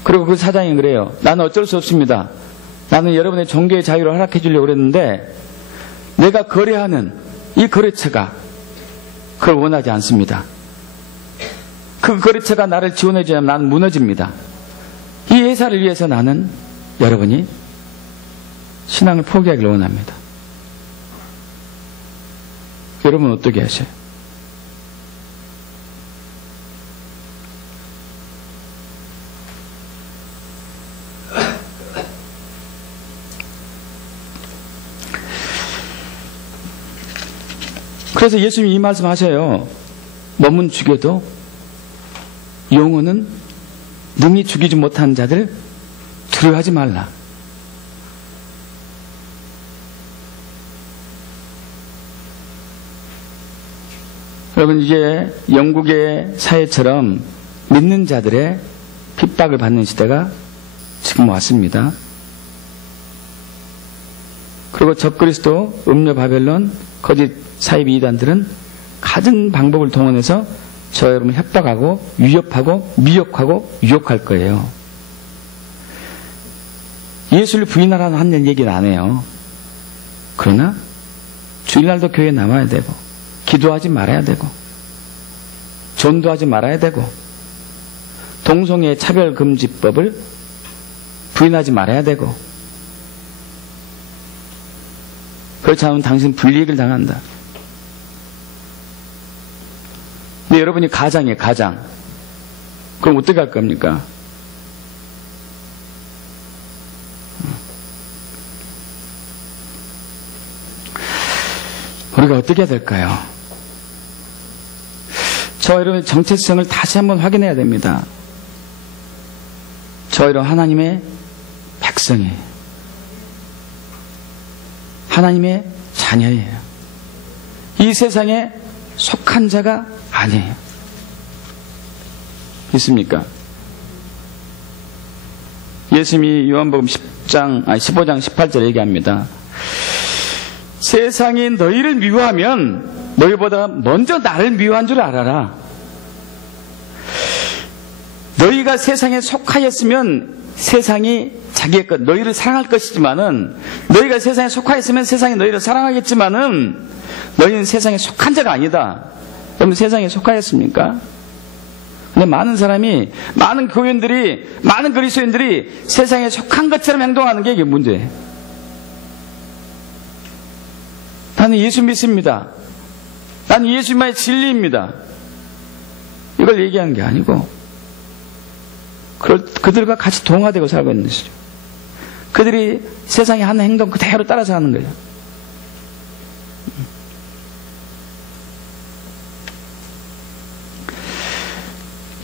그리고 그 사장이 그래요. 나는 어쩔 수 없습니다. 나는 여러분의 종교의 자유를 허락해 주려고 그랬는데 내가 거래하는 이 거래처가 그걸 원하지 않습니다. 그 거래처가 나를 지원해 주면 나는 무너집니다. 이 회사를 위해서 나는 여러분이 신앙을 포기하기를 원합니다. 여러분 어떻게 하셔요? 그래서 예수님이 이 말씀 하셔요. 몸은 죽여도 영혼은 능히 죽이지 못하는 자들 두려워하지 말라. 여러분, 이제 영국의 사회처럼 믿는 자들의 핍박을 받는 시대가 지금 왔습니다. 그리고 적그리스도, 음료 바벨론, 거짓 사이비 이단들은 가진 방법을 동원해서 저 여러분을 협박하고 위협하고 미혹하고 유혹할 거예요. 예수를 부인하라는 한 얘기는 안 해요. 그러나 주일날도 교회에 남아야 되고 기도하지 말아야 되고 전도하지 말아야 되고 동성애 차별금지법을 부인하지 말아야 되고 그렇지 않으면 당신 불이익을 당한다. 근데 여러분이 가장이에요, 가장. 그럼 어떻게 할 겁니까? 우리가 어떻게 해야 될까요? 저 여러분의 정체성을 다시 한번 확인해야 됩니다. 저 여러분 하나님의 백성이에요. 하나님의 자녀예요. 이 세상에 속한 자가 아니에요. 있습니까? 예수님이 요한복음 15장 18절 얘기합니다. 세상이 너희를 미워하면 너희보다 먼저 나를 미워한 줄 알아라. 너희가 세상에 속하였으면 세상이 자기의 것, 너희를 사랑할 것이지만은 너희가 세상에 속하였으면 세상이 너희를 사랑하겠지만은 너희는 세상에 속한 자가 아니다. 여러분 세상에 속하였습니까? 근데 많은 사람이, 많은 교인들이, 많은 그리스도인들이 세상에 속한 것처럼 행동하는 게 이게 문제예요. 나는 예수 믿습니다. 나는 예수님의 진리입니다. 이걸 얘기하는 게 아니고 그들과 같이 동화되고 살고 있는 것이죠. 그들이 세상에 하는 행동 그대로 따라서 하는 거예요.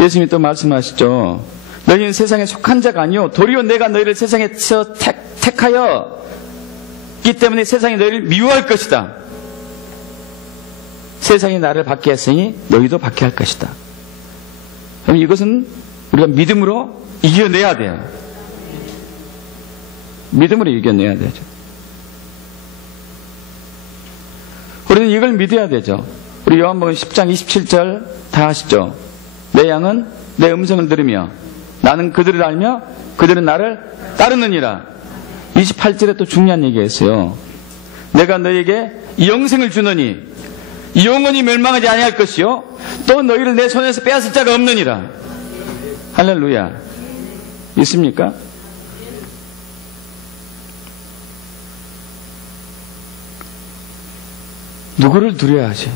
예수님이 또 말씀하시죠. 너희는 세상에 속한 자가 아니요 도리어 내가 너희를 세상에서 택하였기 때문에 세상이 너희를 미워할 것이다. 세상이 나를 받게 했으니 너희도 받게 할 것이다. 그럼 이것은 우리가 믿음으로 이겨내야 돼요. 믿음으로 이겨내야 되죠. 우리는 이걸 믿어야 되죠. 우리 요한복음 10장 27절 다 아시죠? 내 양은 내 음성을 들으며 나는 그들을 알며 그들은 나를 따르느니라. 28절에 또 중요한 얘기가 있어요. 내가 너에게 영생을 주노니 영원히 멸망하지 아니할 것이요 또 너희를 내 손에서 빼앗을 자가 없느니라. 할렐루야. 있습니까? 누구를 두려워야 하지?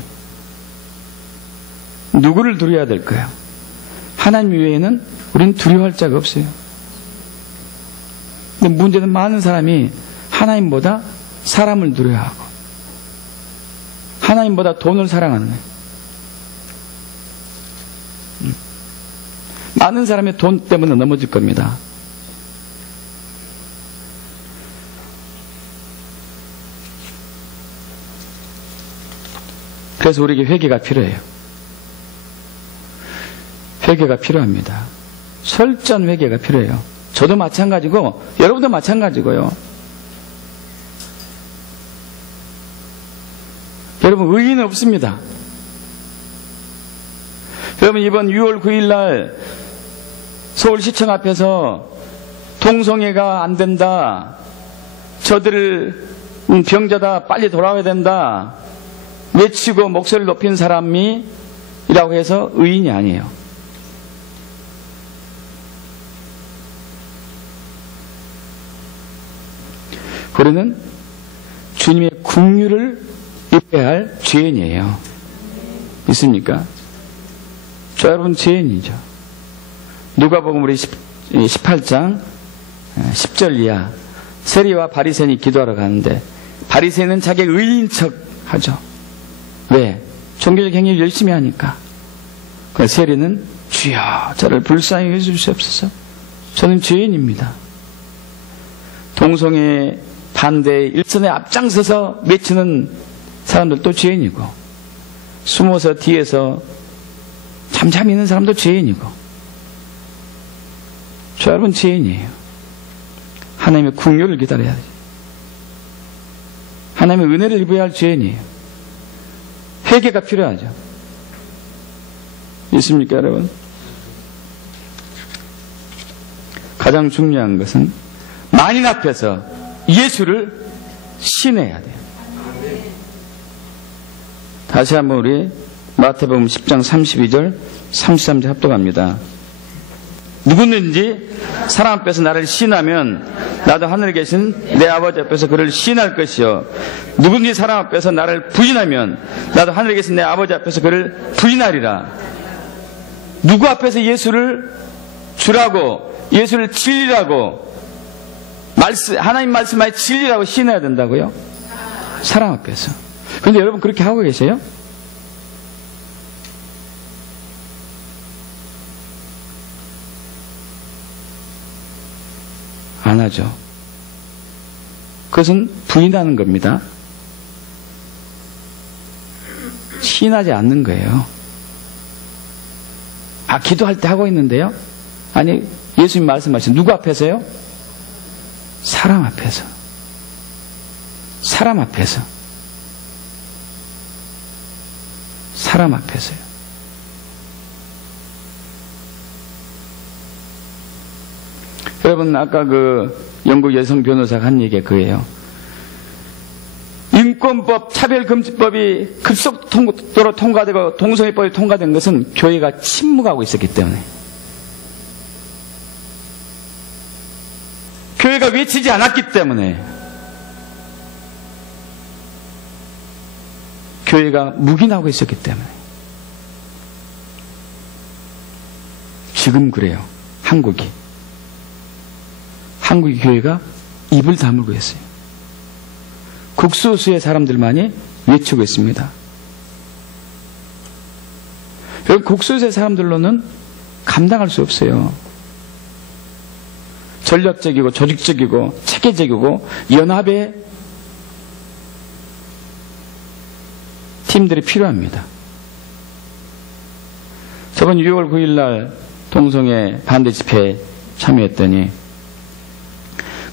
누구를 두려워야 될까요? 하나님 외에는 우리는 두려워할 자가 없어요. 근데 문제는 많은 사람이 하나님보다 사람을 두려워하고 하나님보다 돈을 사랑하는 거예요. 많은 사람이 돈 때문에 넘어질 겁니다. 그래서 우리에게 회개가 필요해요. 회개가 필요합니다. 철저한 회개가 필요해요. 저도 마찬가지고 여러분도 마찬가지고요. 여러분, 의인은 없습니다. 여러분, 이번 6월 9일 날 서울시청 앞에서 동성애가 안 된다, 저들을 병자다, 빨리 돌아와야 된다 외치고 목소리를 높인 사람이라고 해서 의인이 아니에요. 우리는 주님의 긍휼을 입어야 할 죄인이에요. 있습니까? 저 여러분 죄인이죠. 누가복음 우리 18장 10절 이하, 세리와 바리새인이 기도하러 가는데 바리새인은 자기 의인 척 하죠. 왜? 종교적 행위를 열심히 하니까. 그 세리는 주여 저를 불쌍히 해주시옵소서, 저는 죄인입니다. 동성애 반대에 일선에 앞장서서 외치는 사람들도 죄인이고, 숨어서 뒤에서 잠잠히 있는 사람도 죄인이고, 저 여러분 죄인이에요. 하나님의 긍휼을 기다려야 돼요. 하나님의 은혜를 입어야 할 죄인이에요. 회개가 필요하죠. 있습니까, 여러분? 가장 중요한 것은 만인 앞에서 예수를 신해야 돼요. 다시 한번 우리 마태복음 10장 32절 33절 합독합니다. 누구든지 사람 앞에서 나를 신하면 나도 하늘에 계신 내 아버지 앞에서 그를 신할 것이요, 누구든지 사람 앞에서 나를 부인하면 나도 하늘에 계신 내 아버지 앞에서 그를 부인하리라. 누구 앞에서 예수를 주라고, 예수를 진리라고, 하나님 말씀에 진리라고 신해야 된다고요? 사람 앞에서. 그런데 여러분 그렇게 하고 계세요? 안 하죠. 그것은 부인하는 겁니다. 신하지 않는 거예요. 아, 기도할 때 하고 있는데요? 아니, 예수님 말씀하신 누구 앞에서요? 사람 앞에서. 사람 앞에서. 사람 앞에서요. 여러분, 아까 그 영국 여성 변호사가 한 얘기가 그예요. 인권법, 차별금지법이 급속도로 통과되고 동성애법이 통과된 것은 교회가 침묵하고 있었기 때문에, 교회가 외치지 않았기 때문에, 교회가 묵인하고 있었기 때문에. 지금 그래요. 한국이 교회가 입을 다물고 있어요. 극소수의 사람들만이 외치고 있습니다. 여러분, 극소수의 사람들로는 감당할 수 없어요. 전략적이고 조직적이고 체계적이고 연합의 팀들이 필요합니다. 저번 6월 9일 날 동성애 반대 집회에 참여했더니,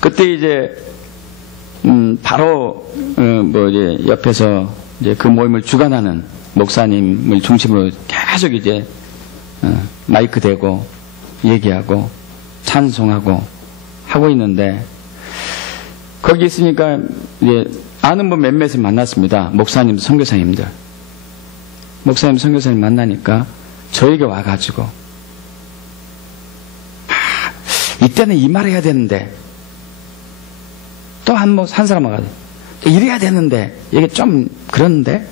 그때 이제 바로 이제 옆에서 이제 그 모임을 주관하는 목사님을 중심으로 계속 이제 마이크 대고 얘기하고 찬송하고 하고 있는데, 거기 있으니까 이제 아는 분 몇몇을 만났습니다. 목사님, 선교사님들. 목사님, 선교사님 만나니까 저에게 와가지고, 이때는 이 말 해야 되는데, 또 한 사람 와가지고, 이래야 되는데, 이게 좀 그런데?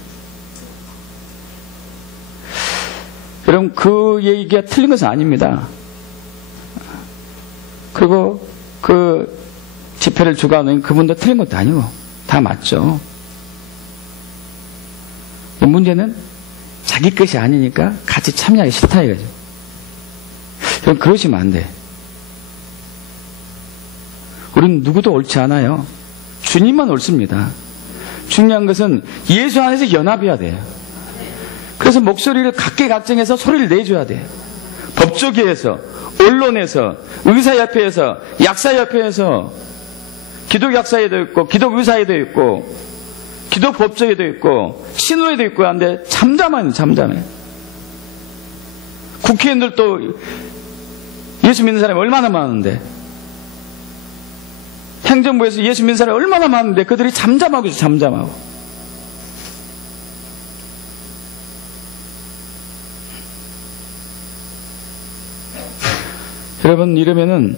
여러분, 그 얘기가 틀린 것은 아닙니다. 그리고 그 집회를 주관하는 그분도 틀린 것도 아니고 다 맞죠. 문제는 자기 것이 아니니까 같이 참여하기 싫다 이거죠. 그럼 그러시면 안 돼. 우리는 누구도 옳지 않아요. 주님만 옳습니다. 중요한 것은 예수 안에서 연합해야 돼요. 그래서 목소리를 각계각층에서 소리를 내줘야 돼요. 법조계에서, 언론에서, 의사협회에서, 약사협회에서, 기독약사회도 있고, 기독의사회도 있고, 기독법조회도 있고, 신호회도 있고 한데 잠잠해. 국회의원들도 예수 믿는 사람이 얼마나 많은데, 행정부에서 예수 믿는 사람이 얼마나 많은데 그들이 잠잠하고 있어, 잠잠하고. 여러분, 이러면은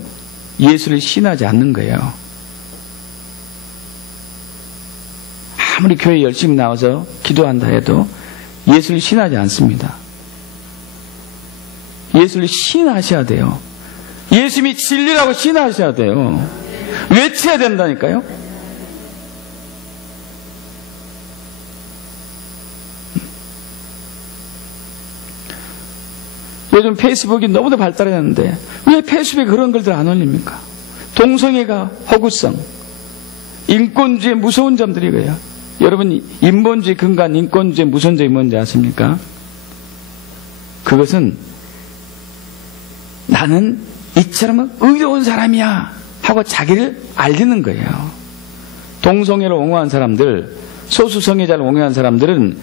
예수를 신하지 않는 거예요. 아무리 교회 열심히 나와서 기도한다 해도 예수를 신하지 않습니다. 예수를 신하셔야 돼요. 예수님이 진리라고 신하셔야 돼요. 외쳐야 된다니까요. 요즘 페이스북이 너무도 발달했는데 왜 페이스북에 그런 글들 안 올립니까? 동성애가 허구성, 인권주의의 무서운 점들이 이거예요. 여러분, 인본주의 근간 인권주의 무서운 점이 뭔지 아십니까? 그것은 나는 이처럼 의로운 사람이야 하고 자기를 알리는 거예요. 동성애를 옹호한 사람들, 소수성애자를 옹호한 사람들은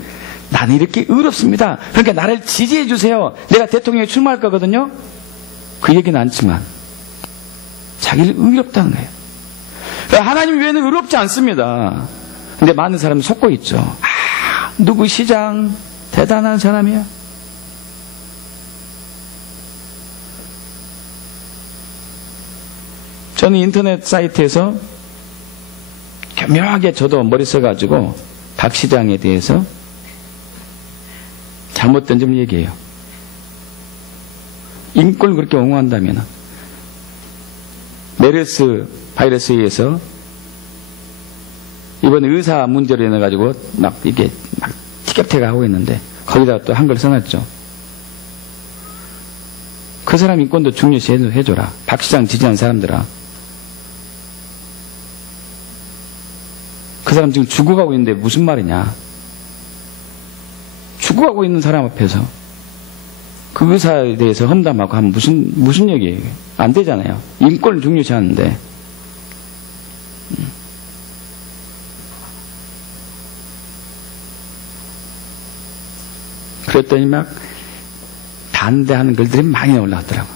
나는 이렇게 의롭습니다. 그러니까 나를 지지해 주세요. 내가 대통령에 출마할 거거든요. 그 얘기는 않지만 자기를 의롭다는 거예요. 하나님 외에는 의롭지 않습니다. 근데 많은 사람이 속고 있죠. 아, 누구 시장 대단한 사람이야. 저는 인터넷 사이트에서 교묘하게 저도 머리 써가지고 박 시장에 대해서 잘못된 점 얘기해요. 인권을 그렇게 옹호한다면 메르스 바이러스에 의해서 이번에 의사 문제로 인해가지고 막 이게 막 티격태격 하고 있는데 거기다가 또 한글 써놨죠. 그 사람 인권도 중요시 해줘라. 박 시장 지지한 사람들아. 그 사람 지금 죽어가고 있는데 무슨 말이냐. 죽어가고 있는 사람 앞에서 그 의사에 대해서 험담하고 하면 무슨 얘기예요? 안 되잖아요. 인권을 중요시 하는데. 그랬더니 막 반대하는 글들이 많이 올라왔더라고요.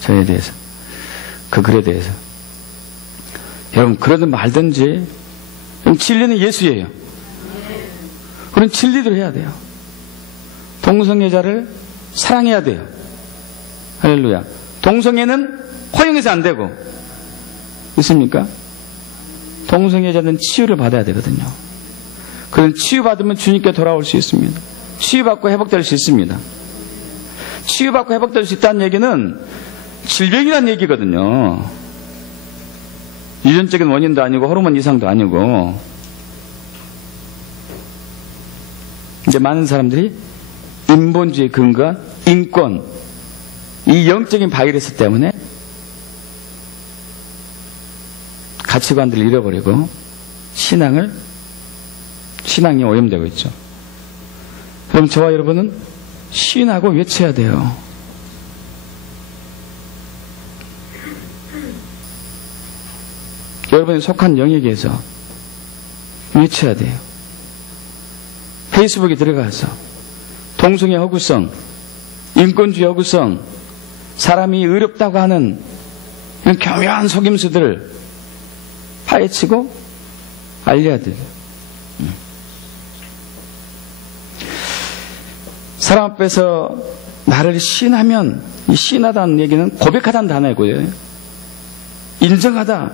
저에 대해서. 그 글에 대해서. 여러분, 그러든 말든지 그럼 진리는 예수예요. 그럼 진리대로 해야 돼요. 동성애자를 사랑해야 돼요. 할렐루야. 동성애는 허용해서 안 되고 있습니까? 동성애자는 치유를 받아야 되거든요. 그런 치유받으면 주님께 돌아올 수 있습니다. 치유받고 회복될 수 있습니다. 치유받고 회복될 수 있다는 얘기는 질병이라는 얘기거든요. 유전적인 원인도 아니고 호르몬 이상도 아니고. 이제 많은 사람들이 인본주의 근거, 인권, 이 영적인 바이러스 때문에 가치관들을 잃어버리고 신앙이 오염되고 있죠. 그럼 저와 여러분은 시인하고 외쳐야 돼요. 여러분이 속한 영역에서 외쳐야 돼요. 페이스북에 들어가서 동성애 허구성, 인권주의 허구성, 사람이 의롭다고 하는 이런 교묘한 속임수들을 파헤치고 알려야 돼요. 사람 앞에서 나를 시인하면, 이 시인하다는 얘기는 고백하다는 단어이고요. 인정하다,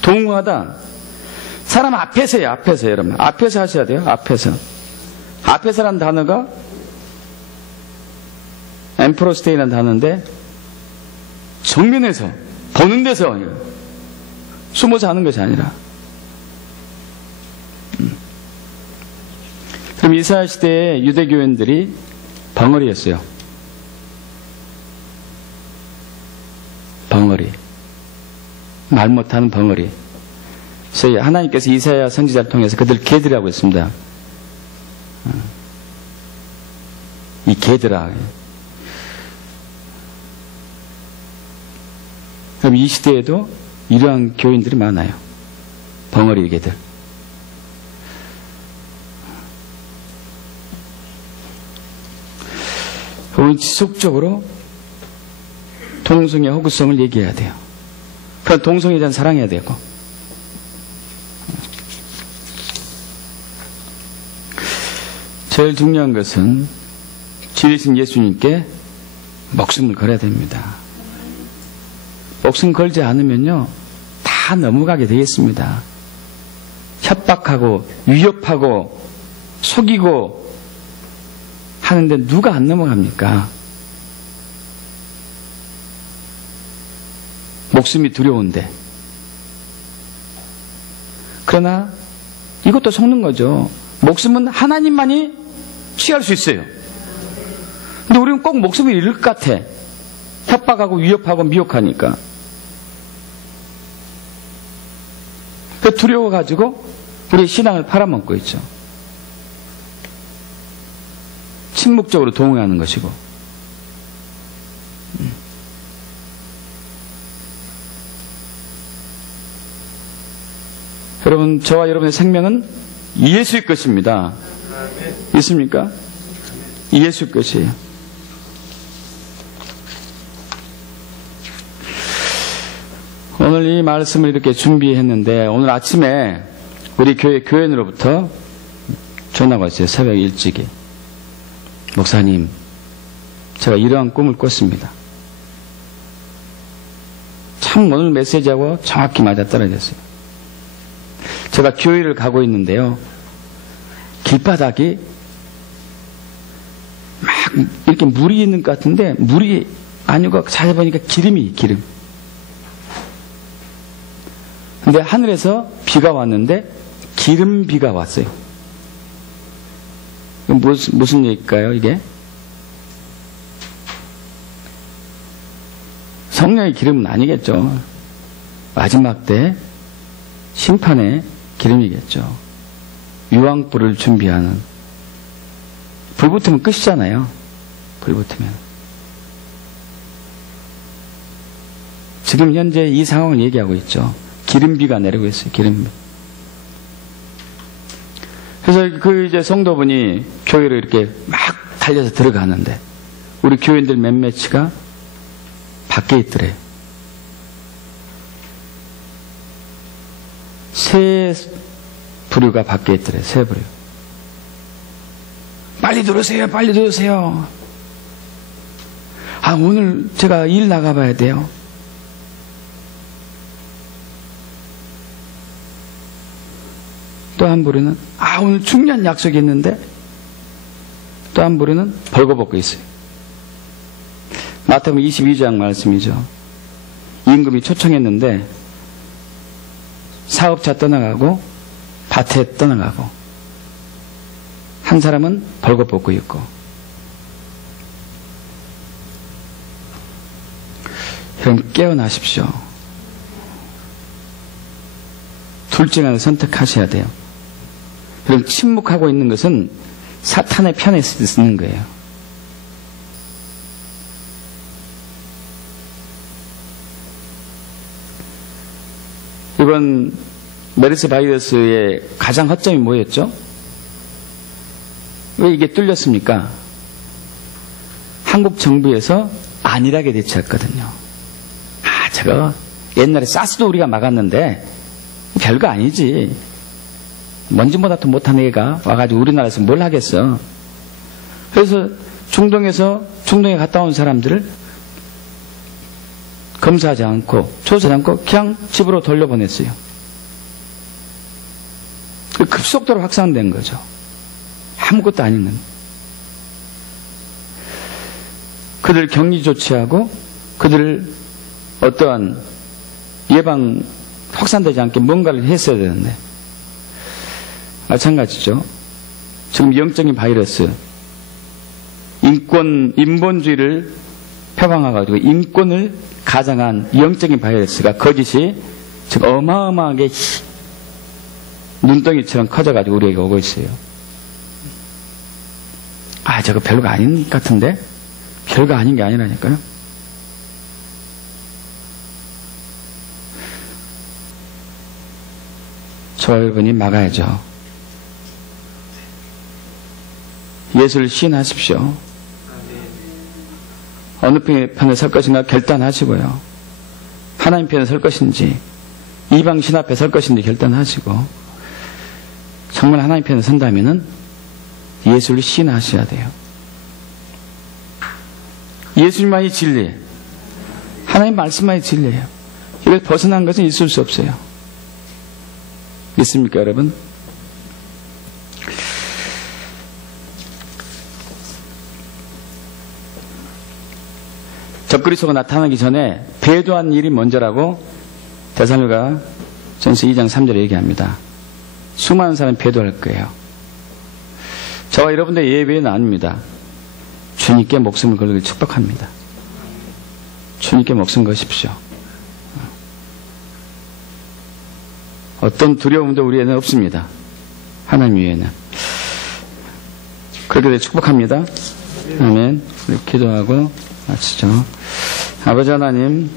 동의하다. 사람 앞에서요, 앞에서 여러분. 앞에서 하셔야 돼요, 앞에서. 앞에서라는 단어가 엠프로스테이라는 단어인데 정면에서, 보는 데서 숨어서 하는 것이 아니라. 그럼 이사야 시대의 유대교인들이 벙어리였어요. 벙어리. 말 못하는 벙어리. 그래서 하나님께서 이사야 선지자를 통해서 그들 개들이라고 했습니다. 이 개들아. 그럼 이 시대에도 이러한 교인들이 많아요. 벙어리 개들. 우리는 지속적으로 동성애 허구성을 얘기해야 돼요. 그럼 동성애에 대한 사랑해야 되고. 제일 중요한 것은 진리신 예수님께 목숨을 걸어야 됩니다. 목숨 걸지 않으면요, 다 넘어가게 되겠습니다. 협박하고 위협하고 속이고 하는데 누가 안 넘어갑니까? 목숨이 두려운데. 그러나 이것도 속는 거죠. 목숨은 하나님만이 취할 수 있어요. 근데 우리는 꼭 목숨을 잃을 것 같아. 협박하고 위협하고 미혹하니까. 그 두려워가지고 우리의 신앙을 팔아먹고 있죠. 침묵적으로 동의하는 것이고. 여러분, 저와 여러분의 생명은 예수의 것입니다. 있습니까? 예수의 것이에요. 오늘 이 말씀을 이렇게 준비했는데 오늘 아침에 우리 교회 교인으로부터 전화가 왔어요. 새벽 일찍이. 목사님, 제가 이러한 꿈을 꿨습니다. 참 오늘 메시지하고 정확히 맞아떨어졌어요. 제가 교회를 가고 있는데요. 길바닥이 막 이렇게 물이 있는 것 같은데 물이 아니고 잘 보니까 기름이 기름. 근데 하늘에서 비가 왔는데 기름비가 왔어요. 무슨 얘기일까요, 이게? 성령의 기름은 아니겠죠. 마지막 때 심판의 기름이겠죠. 유황불을 준비하는. 불 붙으면 끝이잖아요. 불 붙으면. 지금 현재 이 상황을 얘기하고 있죠. 기름비가 내리고 있어요. 기름비. 그래서 그 이제 성도분이 교회로 이렇게 막 달려서 들어가는데 우리 교인들 몇몇이가 밖에 있더래. 새 부류가 밖에 있더래. 새 부류. 빨리 들어오세요. 빨리 들어오세요. 아, 오늘 제가 일 나가봐야 돼요. 또 한 부류는 아, 오늘 중요한 약속이 있는데, 또 한 부류는 벌거벗고 있어요. 마태복음 22장 말씀이죠. 임금이 초청했는데 사업자 떠나가고 밭에 떠나가고 한 사람은 벌거벗고 있고. 여러분, 깨어나십시오. 둘 중 하나 선택하셔야 돼요. 여러분, 침묵하고 있는 것은 사탄의 편에 쓰는 거예요. 이번 메르스 바이러스의 가장 허점이 뭐였죠? 왜 이게 뚫렸습니까? 한국 정부에서 안일하게 대처했거든요. 아, 저거 옛날에 사스도 우리가 막았는데 별거 아니지. 먼지보다 더 못한 애가 와가지고 우리나라에서 뭘 하겠어. 그래서 중동에 갔다 온 사람들을 검사하지 않고 조사하지 않고 그냥 집으로 돌려보냈어요. 급속도로 확산된 거죠. 아무것도 아닌. 그들 격리 조치하고 그들을 어떠한 예방 확산되지 않게 뭔가를 했어야 되는데. 마찬가지죠. 지금 영적인 바이러스, 인본주의를 표방해가지고 인권을 가장한 영적인 바이러스가 거짓이 지금 어마어마하게 눈덩이처럼 커져가지고 우리에게 오고 있어요. 아, 저거 별거 아닌 것 같은데? 별거 아닌 게 아니라니까요. 저와 여러분이 막아야죠. 예수를 시인하십시오. 어느 편에 설 것인가 결단하시고요. 하나님 편에 설 것인지 이방 신 앞에 설 것인지 결단하시고, 정말 하나님 편에 선다면은 예수를 시인하셔야 돼요. 예수님만이 진리, 하나님 말씀만이 진리예요. 이걸 벗어난 것은 있을 수 없어요. 믿습니까, 여러분? 적그리스도가 나타나기 전에 배도한 일이 먼저라고 데살로니가 전서 2장 3절에 얘기합니다. 수많은 사람이 배도할 거예요. 저와 여러분들의 예배는 아닙니다. 주님께 목숨을 걸기 축복합니다. 주님께 목숨 거십시오. 어떤 두려움도 우리에는 없습니다. 하나님 위에는. 그렇게 축복합니다. 아멘. 우리 기도하고 마치죠. 아버지 하나님,